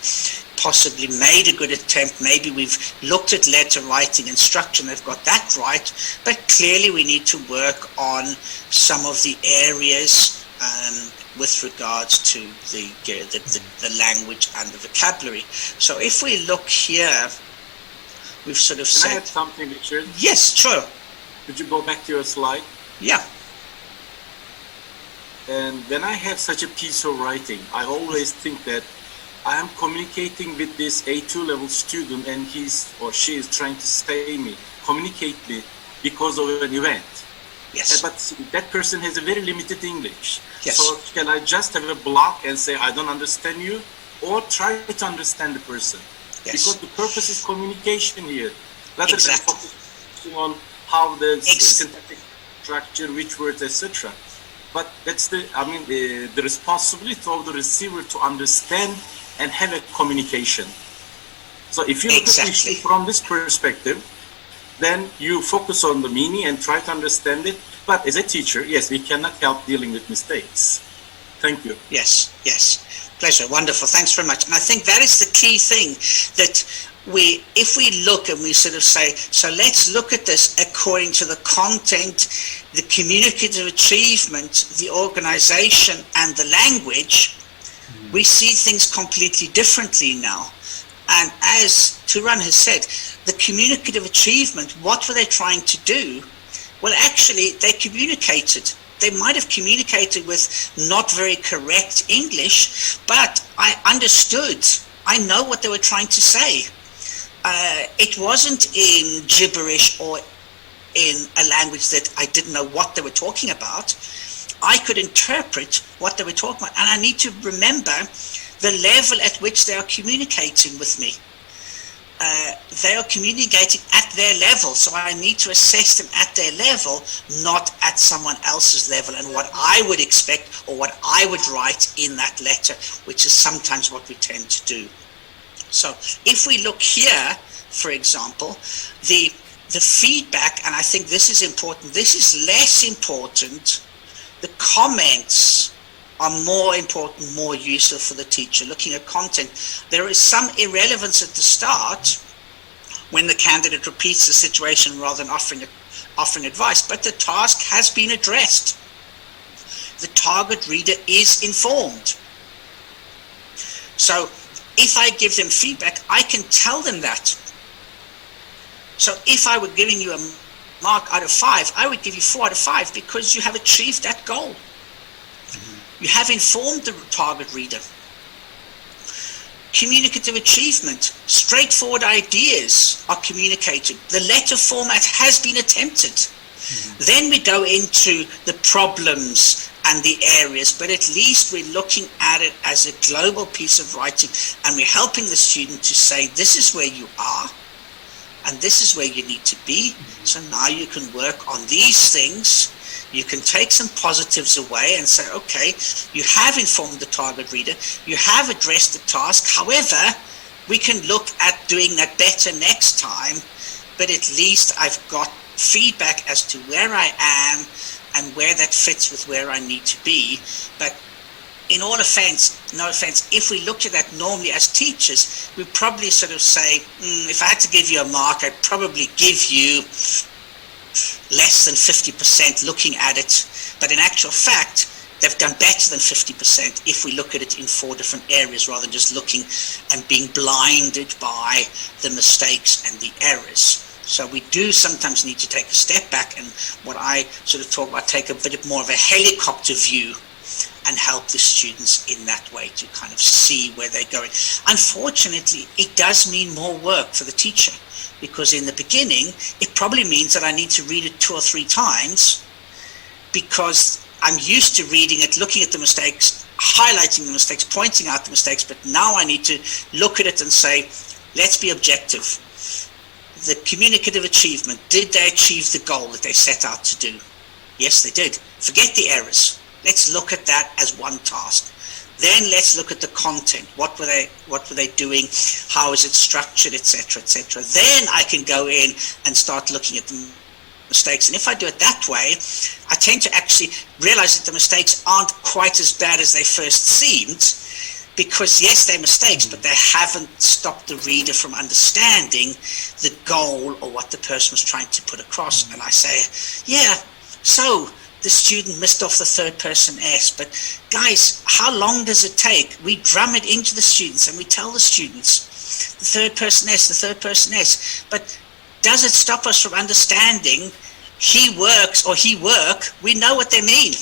possibly made a good attempt. Maybe we've looked at letter writing and structure and they've got that right, but clearly we need to work on some of the areas with regards to the language and the vocabulary. So if we look here, we've sort of said... Can I add something, Richard? Yes, sure. Could you go back to your slide? Yeah. And when I have such a piece of writing, I always think that I am communicating with this A2 level student and he's or she is trying to communicate me because of an event. Yes. But that person has a very limited English. Yes. So can I just have a block and say, I don't understand you, or try to understand the person? Yes. Because the purpose is communication here, rather Exactly. than focusing on how the syntactic structure, which words, etc. But that's the responsibility of the receiver to understand and have a communication. So if you look at the issue from this perspective, then you focus on the meaning and try to understand it. But as a teacher, yes, we cannot help dealing with mistakes. Thank you. Yes, yes. Pleasure. Wonderful. Thanks very much. And I think that is the key thing, that if we look and we sort of say, so let's look at this according to the content, the communicative achievement, the organization, and the language, we see things completely differently now. And as Turan has said, the communicative achievement, what were they trying to do? Well, actually, they communicated. They might have communicated with not very correct English, but I understood. I know what they were trying to say. It wasn't in gibberish or in a language that I didn't know what they were talking about. I could interpret what they were talking about, and I need to remember the level at which they are communicating with me. They are communicating at their level, so I need to assess them at their level, not at someone else's level and what I would expect or what I would write in that letter, which is sometimes what we tend to do. So if we look here, for example, the feedback, and I think this is important, this is less important. The comments are more important, more useful for the teacher. Looking at content, there is some irrelevance at the start when the candidate repeats the situation rather than offering advice, but the task has been addressed. The target reader is informed. So if I give them feedback, I can tell them that. So if I were giving you a mark out of 5, I would give you 4 out of 5 because you have achieved that goal. You have informed the target reader. Communicative achievement, straightforward ideas are communicated. The letter format has been attempted. Then we go into the problems and the areas, but at least we're looking at it as a global piece of writing, and we're helping the student to say, this is where you are, and this is where you need to be. So now you can work on these things. You can take some positives away and say, okay, you have informed the target reader, you have addressed the task. However, we can look at doing that better next time, but at least I've got feedback as to where I am and where that fits with where I need to be. But in all offense, no offense, if we looked at that normally as teachers, we'd probably sort of say, if I had to give you a mark, I'd probably give you less than 50% looking at it. But in actual fact, they've done better than 50% if we look at it in 4 different areas rather than just looking and being blinded by the mistakes and the errors. So we do sometimes need to take a step back, and what I sort of talk about, take a bit more of a helicopter view and help the students in that way to kind of see where they're going. Unfortunately, it does mean more work for the teacher, because in the beginning, it probably means that I need to read it 2 or 3 times, because I'm used to reading it, looking at the mistakes, highlighting the mistakes, pointing out the mistakes, but now I need to look at it and say, let's be objective. The communicative achievement, did they achieve the goal that they set out to do? Yes, they did. Forget the errors. Let's look at that as one task. Then let's look at the content. What were they doing? How is it structured, etc., etc. Then I can go in and start looking at the mistakes. And if I do it that way, I tend to actually realize that the mistakes aren't quite as bad as they first seemed, because yes, they're mistakes, but they haven't stopped the reader from understanding the goal or what the person was trying to put across. And I say, yeah, so the student missed off the third person S, but guys, how long does it take? We drum it into the students and we tell the students the third person S, the third person S, but does it stop us from understanding he works or he work? We know what they mean.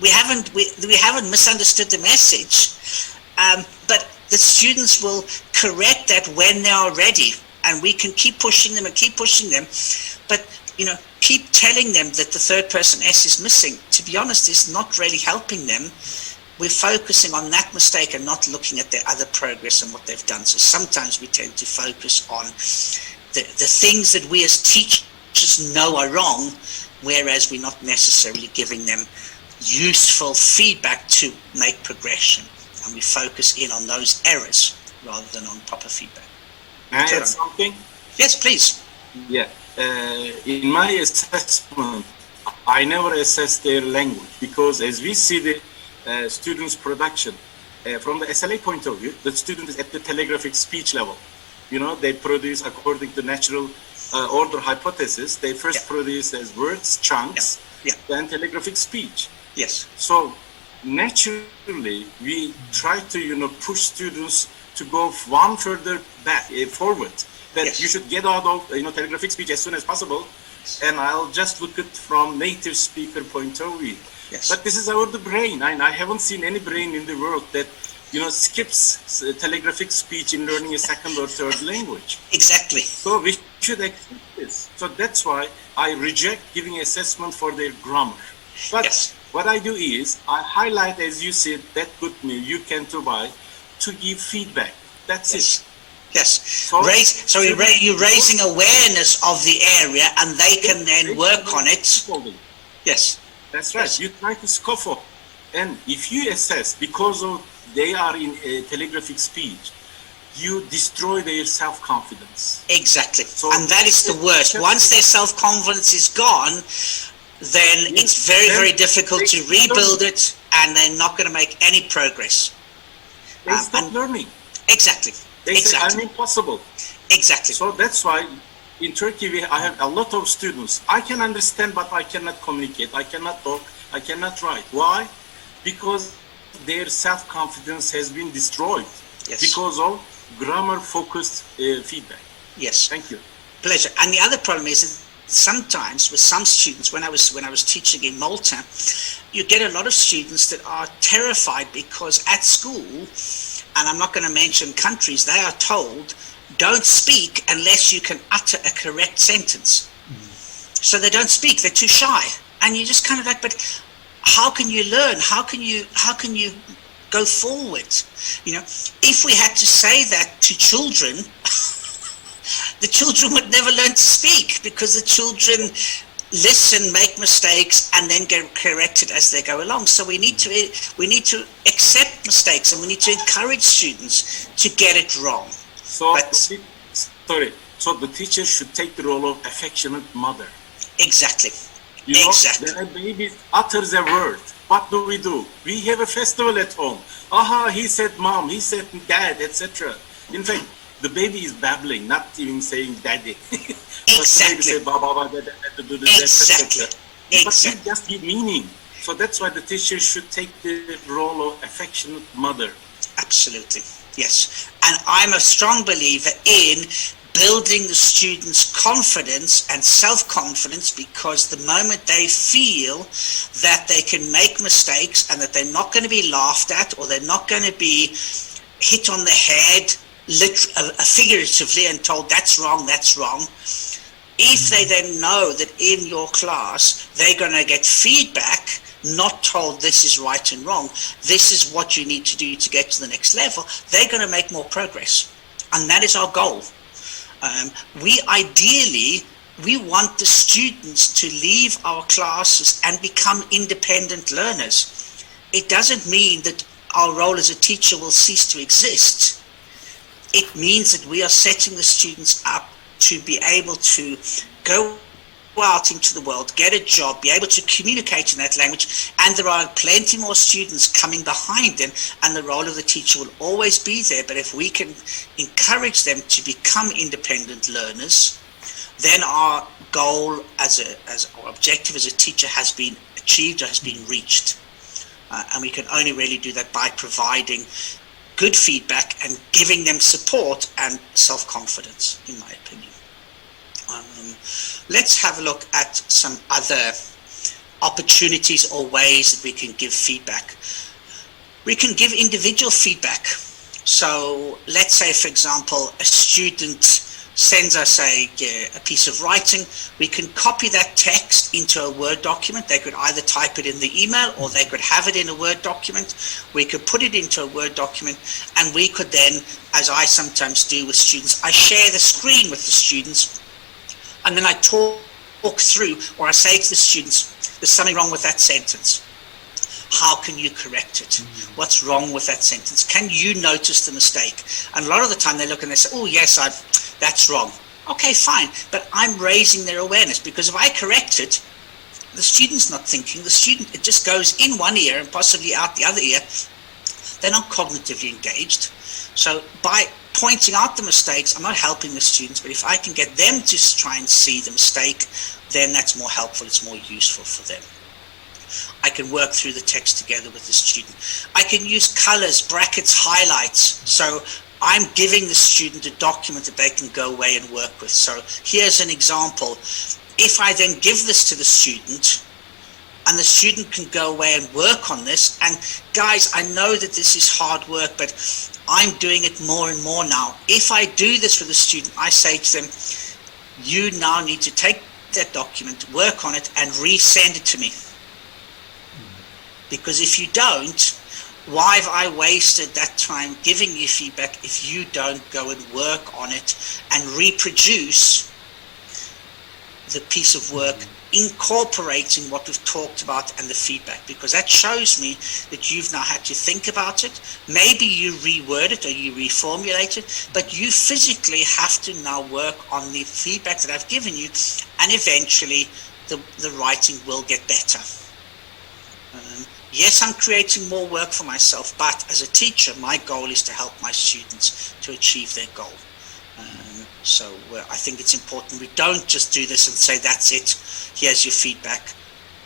we haven't misunderstood the message, but the students will correct that when they are ready, and we can keep pushing them and keep pushing them, but keep telling them that the third person S is missing, to be honest, is not really helping them. We're focusing on that mistake and not looking at their other progress and what they've done. So sometimes we tend to focus on the things that we as teachers know are wrong, whereas we're not necessarily giving them useful feedback to make progression. And we focus in on those errors rather than on proper feedback. Can I add something? Yes, please. Yeah. In my assessment, I never assess their language, because as we see the students' production, from the SLA point of view, the student is at the telegraphic speech level. They produce according to natural order hypothesis. They first produce as words, chunks, then telegraphic speech. Yes. So naturally, we try to push students to go one further back, forward. That you should get out of telegraphic speech as soon as possible, and I'll just look at from native speaker point of view. Yes. But this is our brain. I haven't seen any brain in the world that skips telegraphic speech in learning a second or third language. Exactly. So we should accept this. So that's why I reject giving assessment for their grammar. But what I do is I highlight, as you said, that good meal you can to buy, to give feedback. That's it. Yes. So you're raising awareness of the area, and they can then work on it. Yes. That's right. Yes. You try to scaffold. And if you assess because of they are in telegraphic speech, you destroy their self-confidence. Exactly. So, and that is the worst. Once their self-confidence is gone, then it's very, very difficult to rebuild it, and they're not going to make any progress. They stop learning. Exactly. They say, I'm impossible. Exactly. So that's why in Turkey, I have a lot of students. I can understand, but I cannot communicate. I cannot talk. I cannot write. Why? Because their self-confidence has been destroyed because of grammar-focused feedback. Yes. Thank you. Pleasure. And the other problem is that sometimes with some students, when I was teaching in Malta, you get a lot of students that are terrified because at school, and I'm not going to mention countries, they are told, don't speak unless you can utter a correct sentence. So they don't speak, they're too shy. And you're just kind of like, but how can you learn? How can you go forward? If we had to say that to children, the children would never learn to speak, because the children listen, make mistakes, and then get corrected as they go along. So we need to accept mistakes, and we need to encourage students to get it wrong. So the teacher should take the role of affectionate mother. Exactly. Exactly. When a baby utters a word, what do? We have a festival at home. Aha, he said mom, he said dad, etc. In fact, the baby is babbling, not even saying daddy. Exactly. Say, Baba, dada, exactly. But you just give meaning. So that's why the teacher should take the role of affectionate mother. Absolutely, yes. And I'm a strong believer in building the students' confidence and self-confidence, because the moment they feel that they can make mistakes and that they're not going to be laughed at, or they're not going to be hit on the head figuratively and told that's wrong, if they then know that in your class they're going to get feedback, not told this is right and wrong, this is what you need to do to get to the next level, they're going to make more progress. And that is our goal. We want the students to leave our classes and become independent learners. It doesn't mean that our role as a teacher will cease to exist. It means that we are setting the students up to be able to go out into the world, get a job, be able to communicate in that language, and there are plenty more students coming behind them, and the role of the teacher will always be there. But if we can encourage them to become independent learners, then our goal as our objective as a teacher has been achieved or has been reached. And we can only really do that by providing good feedback and giving them support and self-confidence, in my opinion. Let's have a look at some other opportunities or ways that we can give feedback. We can give individual feedback. So let's say, for example, a student sends us a piece of writing. We can copy that text into a Word document. They could either type it in the email or they could have it in a Word document. We could put it into a Word document, and we could then, as I sometimes do with students, I share the screen with the students, and then I talk through, or I say to the students, there's something wrong with that sentence. How can you correct it? What's wrong with that sentence? Can you notice the mistake? And a lot of the time they look and they say, oh yes, that's wrong. Okay, fine. But I'm raising their awareness, because if I correct it, the student's not thinking. It just goes in one ear and possibly out the other ear. They're not cognitively engaged. So by pointing out the mistakes, I'm not helping the students, but if I can get them to try and see the mistake, then that's more helpful, it's more useful for them. I can work through the text together with the student. I can use colors, brackets, highlights. So I'm giving the student a document that they can go away and work with. So here's an example. If I then give this to the student, and the student can go away and work on this, and guys, I know that this is hard work, but I'm doing it more and more now. If I do this with a student, I say to them, you now need to take that document, work on it, and resend it to me. Because if you don't, why have I wasted that time giving you feedback if you don't go and work on it and reproduce the piece of work, incorporating what we've talked about and the feedback? Because that shows me that you've now had to think about it. Maybe you reword it or you reformulate it, but you physically have to now work on the feedback that I've given you, and eventually the writing will get better. Yes, I'm creating more work for myself, but as a teacher, my goal is to help my students to achieve their goal. So I think it's important we don't just do this and say, that's it, here's your feedback.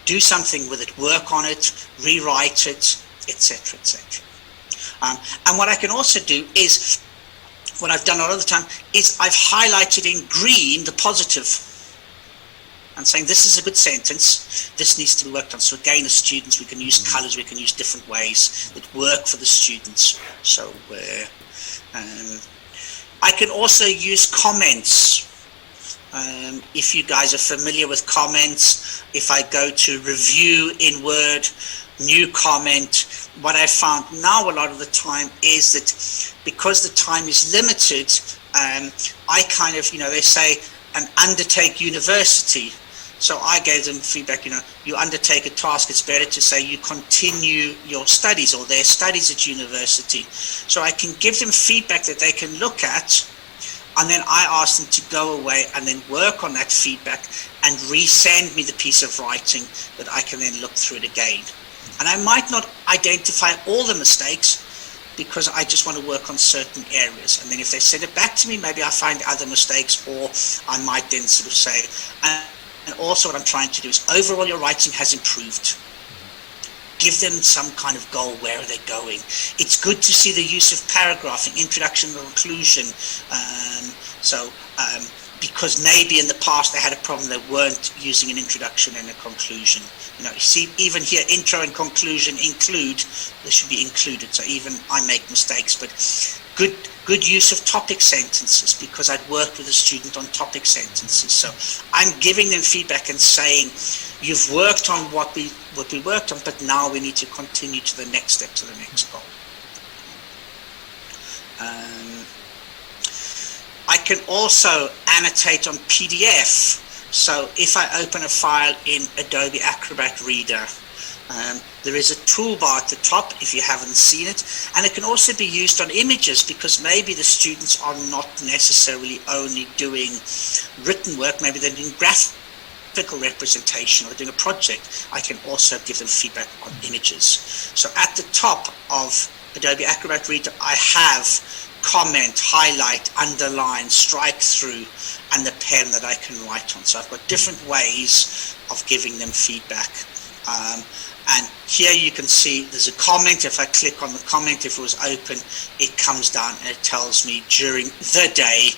Do something with it, work on it, rewrite it, etc., etc. And what I can also do is, what I've done a lot of the time, is I've highlighted in green the positive. And saying this is a good sentence, this needs to be worked on. So again, as students, we can use colors, we can use different ways that work for the students. So I can also use comments. If you guys are familiar with comments, if I go to review in Word, new comment, what I found now a lot of the time is that because the time is limited, I kind of, they say, an undertake university. So I gave them feedback, you undertake a task, it's better to say you continue your studies or their studies at university. So I can give them feedback that they can look at, and then I ask them to go away and then work on that feedback and resend me the piece of writing that I can then look through it again. And I might not identify all the mistakes because I just want to work on certain areas. And then if they send it back to me, maybe I find other mistakes, or I might then sort of say, and also what I'm trying to do is overall your writing has improved. give them some kind of goal. Where are they going? It's good to see the use of paragraphing, introduction and conclusion. Because maybe in the past they had a problem, they weren't using an introduction and a conclusion. You see, even here, intro and conclusion include, they should be included. So even I make mistakes, but good use of topic sentences, because I'd worked with a student on topic sentences. So I'm giving them feedback and saying, you've worked on what we worked on, but now we need to continue to the next step, to the next goal. I can also annotate on PDF. So if I open a file in Adobe Acrobat Reader, there is a toolbar at the top if you haven't seen it, and it can also be used on images, because maybe the students are not necessarily only doing written work, maybe they're doing graphical representation or doing a project. I can also give them feedback on images. So at the top of Adobe Acrobat Reader, I have comment, highlight, underline, strike through, and the pen that I can write on. So I've got different ways of giving them feedback. And here you can see there's a comment. If I click on the comment, if it was open, it comes down and it tells me during the day.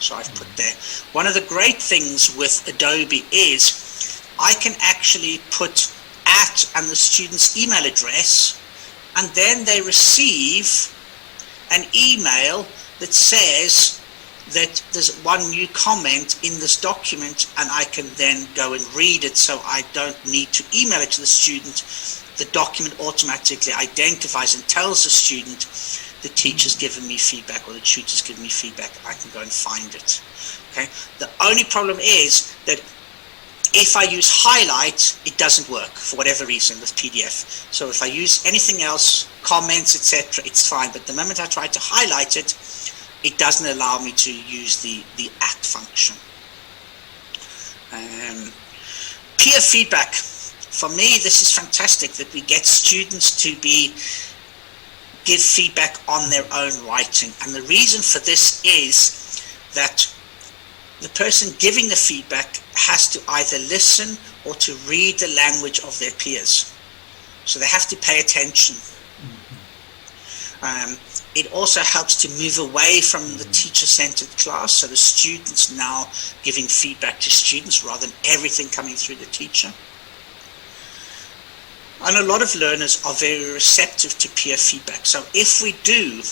So I've put there. One of the great things with Adobe is I can actually put @ and the student's email address, and then they receive an email that says that there's one new comment in this document, and I can then go and read it, so I don't need to email it to the student. The document automatically identifies and tells the student the teacher's given me feedback or the tutor's given me feedback. I can go and find it. Okay. The only problem is that if I use highlight, it doesn't work for whatever reason with PDF. So if I use anything else, comments, etc., it's fine. But the moment I try to highlight it, it doesn't allow me to use the @ function. Peer feedback. For me, this is fantastic that we get students to give feedback on their own writing. And the reason for this is that the person giving the feedback has to either listen or to read the language of their peers. So they have to pay attention. It also helps to move away from the teacher-centered class, so the students now giving feedback to students rather than everything coming through the teacher. And a lot of learners are very receptive to peer feedback. So if we do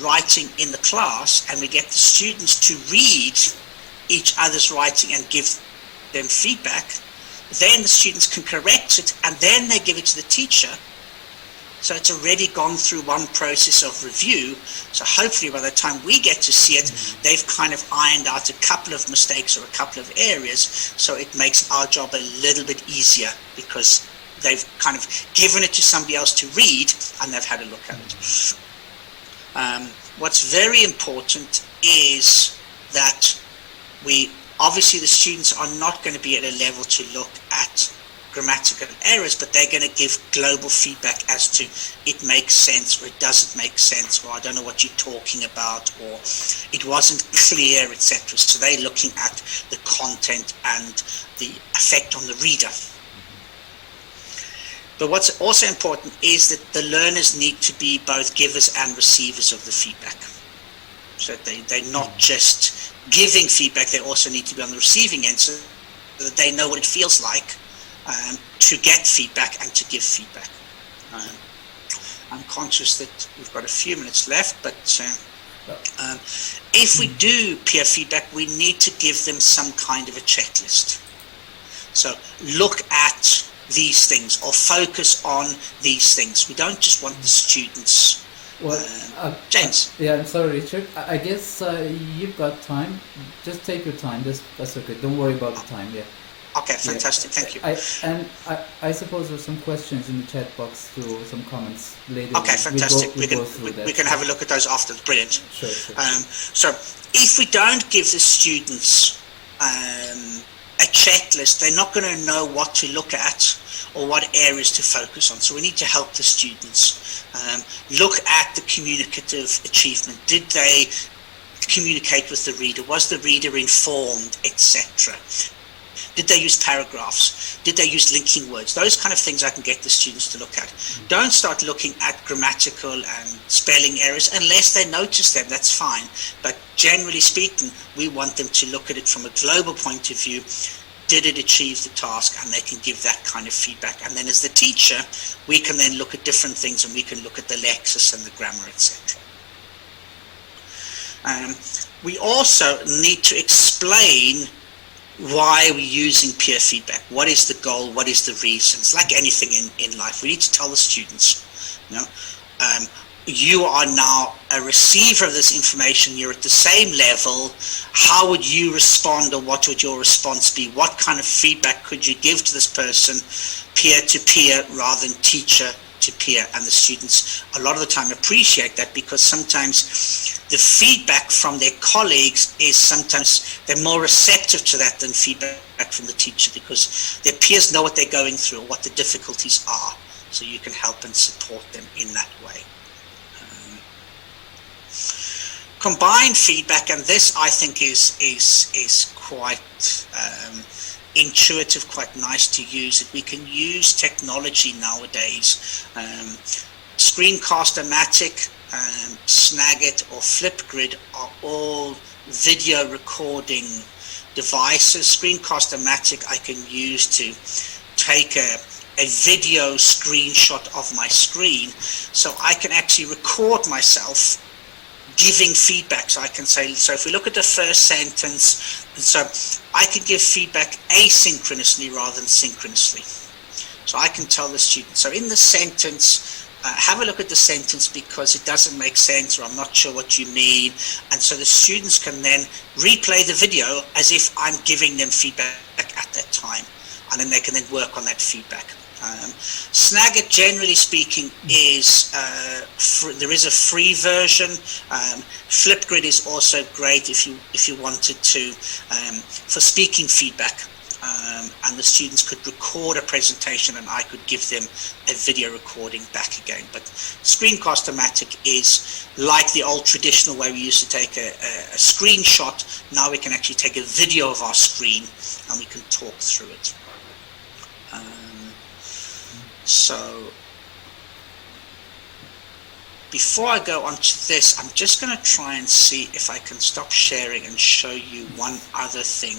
writing in the class and we get the students to read each other's writing and give them feedback, then the students can correct it and then they give it to the teacher. So it's already gone through one process of review. So hopefully by the time we get to see it, they've kind of ironed out a couple of mistakes or a couple of areas. So it makes our job a little bit easier because they've kind of given it to somebody else to read and they've had a look at it. What's very important is that obviously the students are not going to be at a level to look at grammatical errors, but they're going to give global feedback as to it makes sense or it doesn't make sense, or I don't know what you're talking about, or it wasn't clear, etc. So they're looking at the content and the effect on the reader. But what's also important is that the learners need to be both givers and receivers of the feedback. So they're not just giving feedback, they also need to be on the receiving end so that they know what it feels like to get feedback and to give feedback. I'm conscious that we've got a few minutes left, but if we do peer feedback, we need to give them some kind of a checklist. So look at these things or focus on these things. We don't just want the students. Well, James. Yeah, I'm sorry, Richard. I guess you've got time. Just take your time. That's okay. Don't worry about the time. Yeah. Okay, fantastic. Yeah. Thank you. I suppose there's some questions in the chat box too, some comments later. Okay, fantastic. We can have a look at those after. Brilliant. Sure. So if we don't give the students a checklist, they're not going to know what to look at or what areas to focus on. So we need to help the students look at the communicative achievement. Did they communicate with the reader? Was the reader informed, etc.? Did they use paragraphs? Did they use linking words? Those kind of things I can get the students to look at. Don't start looking at grammatical and spelling errors unless they notice them. That's fine. But generally speaking, we want them to look at it from a global point of view. Did it achieve the task? And they can give that kind of feedback. And then as the teacher, we can then look at different things, and we can look at the lexis and the grammar, etc. We also need to explain why we're using peer feedback. What is the goal? What is the reasons? Like anything in life, we need to tell the students, you are now a receiver of this information. You're at the same level. How would you respond, or what would your response be? What kind of feedback could you give to this person, peer to peer rather than teacher to peer? And the students a lot of the time appreciate that, because sometimes the feedback from their colleagues is sometimes they're more receptive to that than feedback from the teacher, because their peers know what they're going through or what the difficulties are. So you can help and support them in that way. Combined feedback, and this I think is quite intuitive, quite nice to use. We can use technology nowadays. Screencast-O-Matic, Snagit or Flipgrid are all video recording devices. Screencast-O-Matic I can use to take a video screenshot of my screen, so I can actually record myself giving feedback. So I can say, so if we look at the first sentence, and so I can give feedback asynchronously rather than synchronously. So I can tell the student, so in the sentence, have a look at the sentence because it doesn't make sense, or I'm not sure what you mean. And so the students can then replay the video as if I'm giving them feedback at that time. And then they can then work on that feedback. Snagit, generally speaking, is there is a free version. Flipgrid is also great if you wanted to for speaking feedback, and the students could record a presentation and I could give them a video recording back again. But Screencast-O-Matic is like the old traditional way we used to take a screenshot. Now we can actually take a video of our screen and we can talk through it. So before I go on to this, I'm just going to try and see if I can stop sharing and show you one other thing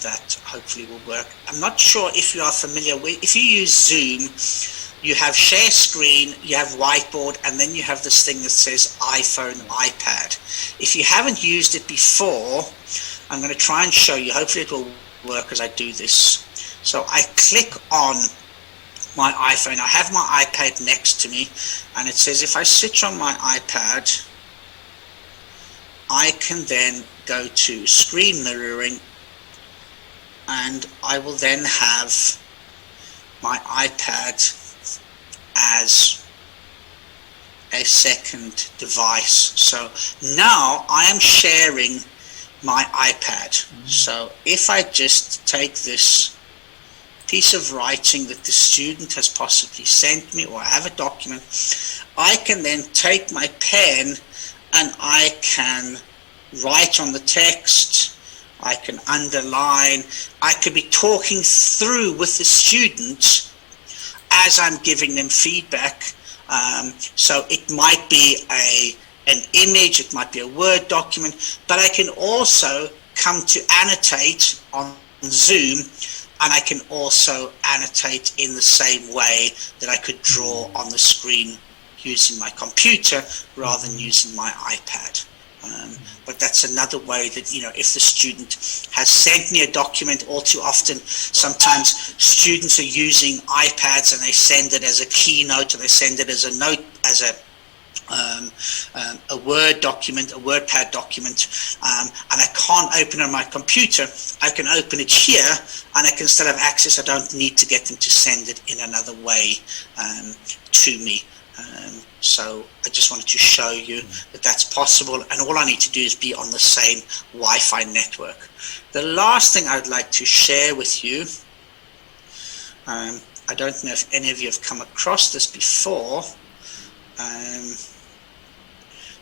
that hopefully will work. I'm not sure if you are familiar with, if you use Zoom, you have share screen, you have whiteboard, and then you have this thing that says iPhone, iPad. If you haven't used it before, I'm going to try and show you. Hopefully it will work as I do this. So I click on my iPhone. I have my iPad next to me, and it says if I switch on my iPad, I can then go to screen mirroring, and I will then have my iPad as a second device. So now I am sharing my iPad. So if I just take this piece of writing that the student has possibly sent me, or I have a document, I can then take my pen and I can write on the text, I can underline, I could be talking through with the student as I'm giving them feedback. So it might be an image, it might be a Word document, but I can also come to annotate on Zoom, and I can also annotate in the same way that I could draw on the screen using my computer rather than using my iPad. But that's another way that, if the student has sent me a document, all too often, sometimes students are using iPads and they send it as a keynote, or they send it as a note, as a Word document, a WordPad document, and I can't open it on my computer. I can open it here and I can still have access. I don't need to get them to send it in another way to me. So I just wanted to show you that that's possible, and all I need to do is be on the same Wi-Fi network. The last thing I'd like to share with you, I don't know if any of you have come across this before.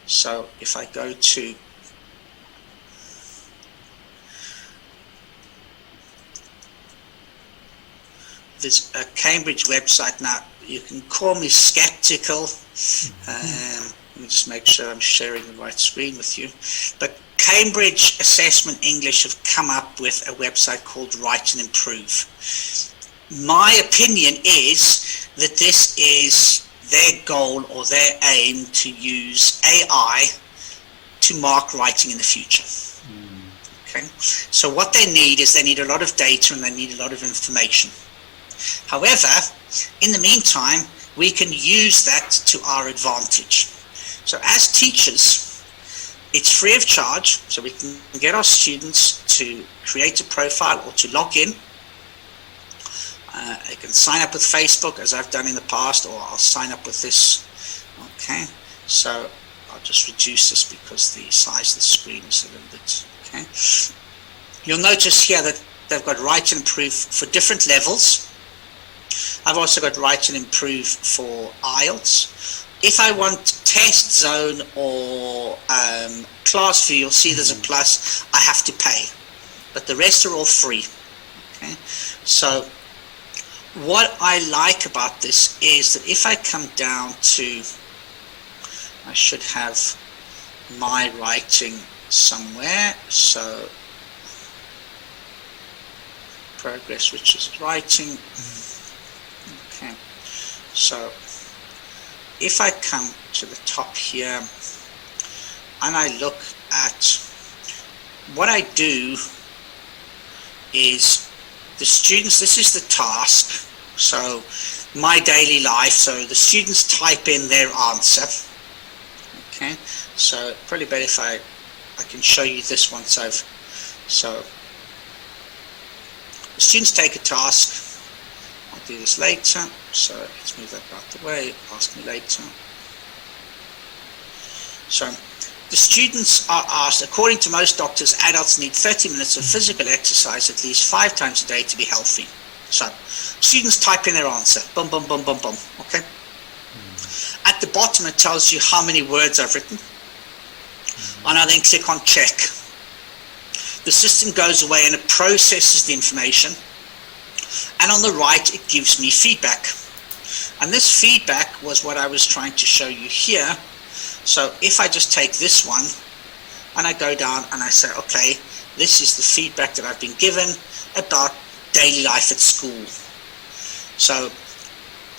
So if I go to there's a Cambridge website now. You can call me skeptical. Let me just make sure I'm sharing the right screen with you. But Cambridge Assessment English have come up with a website called Write and Improve. My opinion is that this is their goal or their aim to use AI to mark writing in the future. Okay, so what they need is they need a lot of data and they need a lot of information. However, in the meantime, we can use that to our advantage. So as teachers, it's free of charge, so we can get our students to create a profile or to log in. They can sign up with Facebook, as I've done in the past, or I'll sign up with this. Okay, so I'll just reduce this because the size of the screen is a little bit, okay. You'll notice here that they've got Write and Improve for different levels. I've also got Write and Improve for IELTS. If I want Test Zone or Class View, you'll see there's a plus. I have to pay, but the rest are all free. Okay, so what I like about this is that if I come down to, I should have my writing somewhere. So progress, which is writing. Okay, so if I come to the top here and I look at what I do is the students, this is the task, so my daily life, so the students type in their answer. Okay, so probably better if I can show you this once I've, so the students take a task. I'll do this later, so let's move that out the way, ask me later. So the students are asked, according to most doctors, adults need 30 minutes of physical exercise at least 5 times a day to be healthy. So students type in their answer, boom, boom, boom, boom, boom, okay? At the bottom it tells you how many words I've written, and I then click on check. The system goes away and it processes the information, and on the right it gives me feedback. And this feedback was what I was trying to show you here. So if I just take this one and I go down and I say, okay, this is the feedback that I've been given about daily life at school. So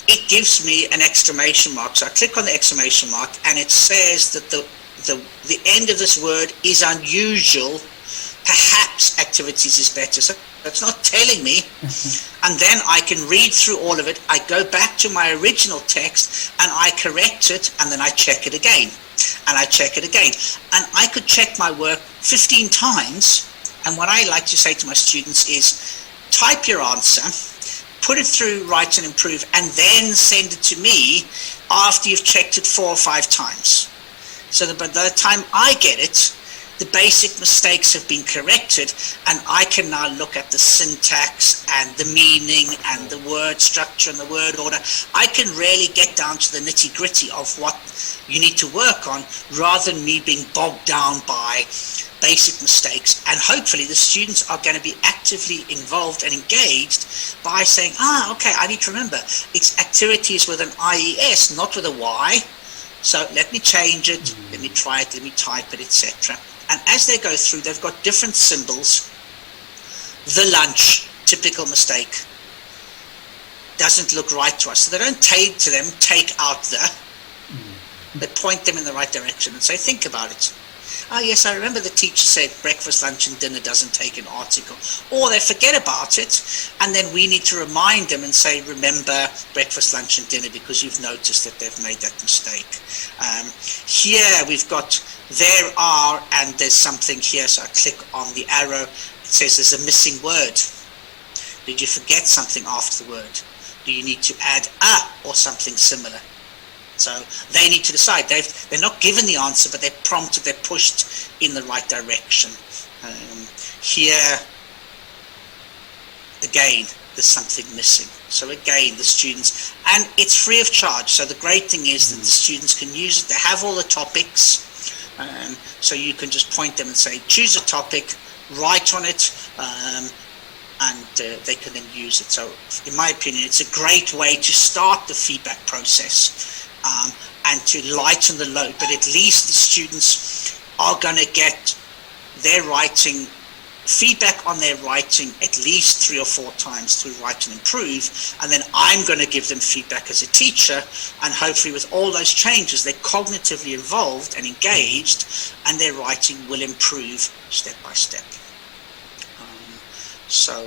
it gives me an exclamation mark. So I click on the exclamation mark and it says that the end of this word is unusual. Perhaps activities is better. So that's not telling me. And then I can read through all of it. I go back to my original text and I correct it, and then I check it again. And I check it again. And I could check my work 15 times. And what I like to say to my students is, type your answer, put it through Write and Improve, and then send it to me after you've checked it 4 or 5 times. So that by the time I get it, the basic mistakes have been corrected, and I can now look at the syntax and the meaning and the word structure and the word order. I can really get down to the nitty-gritty of what you need to work on, rather than me being bogged down by basic mistakes. And hopefully the students are going to be actively involved and engaged by saying, okay, I need to remember it's activities with an IES, not with a Y. So let me change it, let me try it, let me type it, etc. And as they go through, they've got different symbols. The lunch, typical mistake, doesn't look right to us. So they don't take to them, take out the, they point them in the right direction and say, think about it. Oh yes, I remember the teacher said breakfast, lunch and dinner doesn't take an article. Or they forget about it, and then we need to remind them and say, remember breakfast, lunch and dinner, because you've noticed that they've made that mistake. Here we've got there are, and there's something here, so I click on the arrow. It says there's a missing word. Did you forget something after the word? Do you need to add a or something similar? So they need to decide. They're not given the answer, but they're prompted, they're pushed in the right direction. Here, again, there's something missing. So again, the students, and it's free of charge. So the great thing is that the students can use it. They have all the topics. So you can just point them and say, choose a topic, write on it, and they can then use it. So in my opinion, it's a great way to start the feedback process and to lighten the load, but at least the students are going to get their writing feedback on their writing at least 3 or 4 times through Write and Improve, and then I'm going to give them feedback as a teacher, and hopefully with all those changes they're cognitively involved and engaged, and their writing will improve step by step. So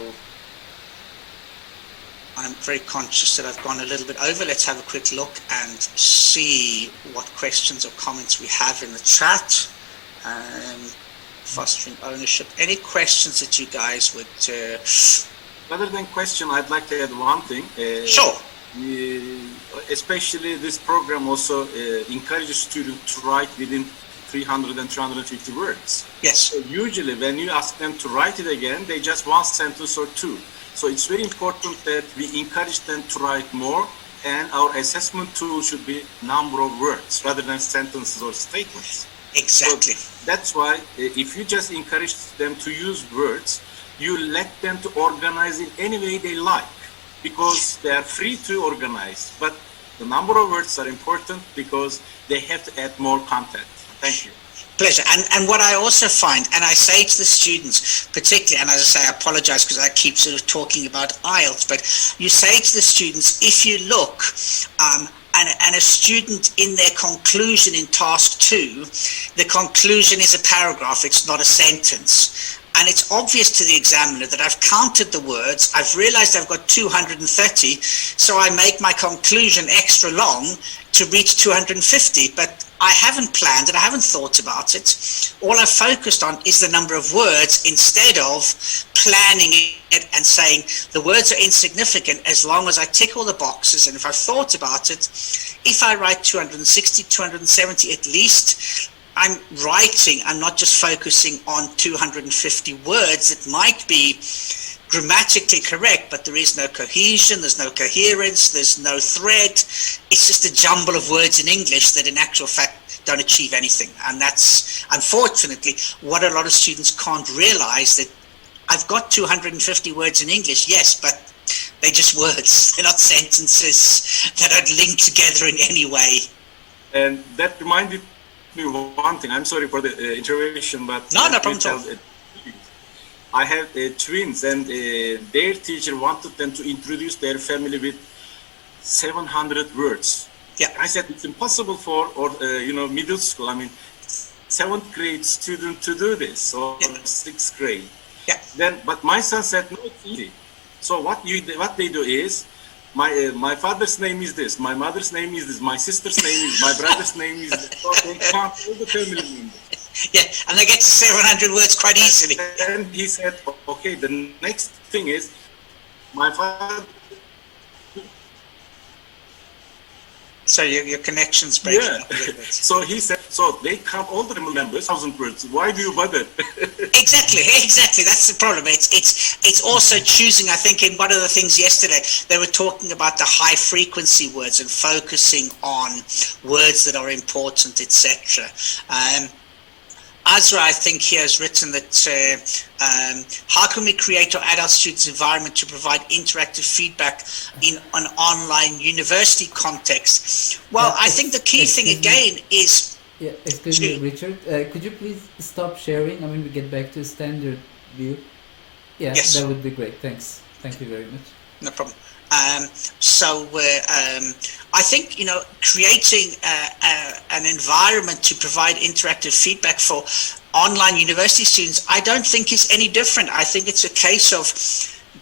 I'm very conscious that I've gone a little bit over. Let's have a quick look and see what questions or comments we have in the chat. Fostering ownership. Any questions that you guys would... Rather than question, I'd like to add one thing. Sure. Especially this program also encourages students to write within 300 and 350 words. Yes. So usually when you ask them to write it again, they just 1 sentence or 2. So it's very important that we encourage them to write more, and our assessment tool should be number of words rather than sentences or statements. Exactly. So that's why if you just encourage them to use words, you let them to organize in any way they like, because they are free to organize. But the number of words are important because they have to add more content. Thank you. Pleasure. And what I also find, and I say to the students, particularly, and as I say, I apologize because I keep sort of talking about IELTS, but you say to the students, if you look, and a student in their conclusion in task 2, the conclusion is a paragraph, it's not a sentence. And it's obvious to the examiner that I've counted the words, I've realized I've got 230, so I make my conclusion extra long to reach 250, but I haven't planned and I haven't thought about it. All I've focused on is the number of words instead of planning it and saying the words are insignificant as long as I tick all the boxes, and if I've thought about it, if I write 260, 270 at least, I'm writing, I'm not just focusing on 250 words that might be grammatically correct, but there is no cohesion, there's no coherence, there's no thread. It's just a jumble of words in English that in actual fact don't achieve anything. And that's unfortunately what a lot of students can't realize, that I've got 250 words in English, yes, but they're just words. They're not sentences that don't link together in any way. And that reminded me of one thing. I'm sorry for the interruption, but no problem at all. I have twins, and their teacher wanted them to introduce their family with 700 words. Yeah. I said it's impossible for, middle school. I mean, 7th grade student to do this, or 6th grade. Yeah. But my son said, no, it's easy. So what they do is, my father's name is this, my mother's name is this, my sister's name is, my brother's name is this. So they count all the family members. Yeah, and they get to 700 words quite easily. And he said, okay, the next thing is, my father... So your connection's breaking up a little bit. So he said, so they count all the members, 1,000 words. Why do you bother? Exactly. That's the problem. It's also choosing. I think in one of the things yesterday, they were talking about the high frequency words and focusing on words that are important, etc. Azra, I think, here has written that how can we create our adult students' environment to provide interactive feedback in an online university context? Well, I think the key thing again is... Yeah, excuse me, Richard. Could you please stop sharing? I mean, we get back to standard view. Yeah, yes. That would be great. Thanks. Thank you very much. No problem. I think, creating an environment to provide interactive feedback for online university students, I don't think is any different. I think it's a case of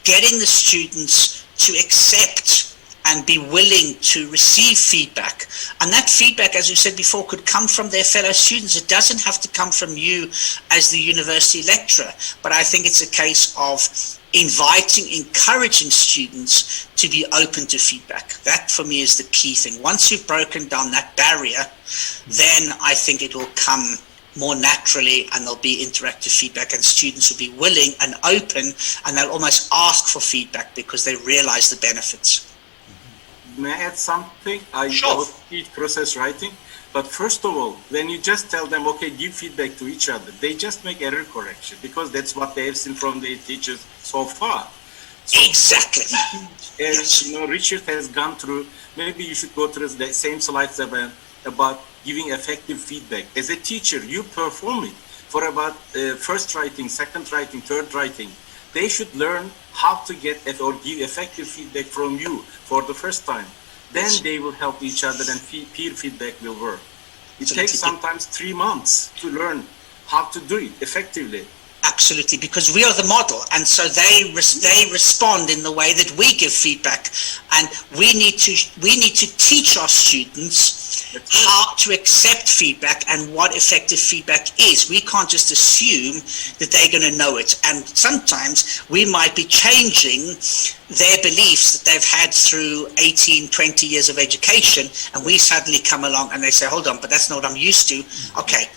getting the students to accept and be willing to receive feedback. And that feedback, as you said before, could come from their fellow students. It doesn't have to come from you as the university lecturer. But I think it's a case of encouraging students to be open to feedback. That for me is the key thing. Once you've broken down that barrier, then I think it will come more naturally and there'll be interactive feedback and students will be willing and open and they'll almost ask for feedback because they realize the benefits. May I add something? Sure. I teach process writing, but first of all, when you just tell them, okay, give feedback to each other, they just make error correction because that's what they have seen from their teachers so far. Exactly. As Yes. you know, Richard has gone through. Maybe you should go through the same slides about giving effective feedback. As a teacher, you perform it for about first writing, second writing, third writing. They should learn how to get or give effective feedback from you for the first time. Then they will help each other, and peer feedback will work. It takes sometimes 3 months to learn how to do it effectively. Absolutely, because we are the model, and so they respond in the way that we give feedback, and we need to teach our students how to accept feedback and what effective feedback is. We can't just assume that they're going to know it, and sometimes we might be changing their beliefs that they've had through 18, 20 years of education, and we suddenly come along and they say, hold on, but that's not what I'm used to. Okay,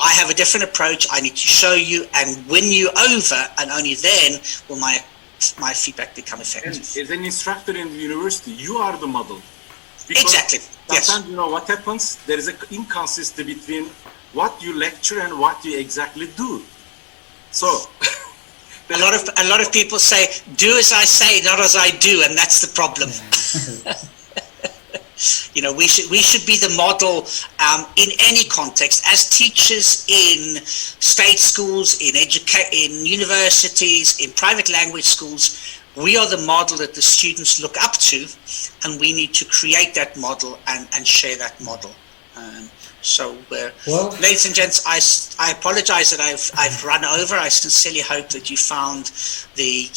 I have a different approach. I need to show you and win you over, and only then will my feedback become effective. And as an instructor in the university, you are the model. Because Exactly. Yes. sometimes, you know what happens? There is an inconsistency between what you lecture and what you exactly do. So A lot of people say, "Do as I say, not as I do," and that's the problem. You know, we should be the model in any context. As teachers in state schools, in universities, in private language schools, we are the model that the students look up to, and we need to create that model and share that model. Well, Ladies and gents, I apologize that I've run over. I sincerely hope that you found the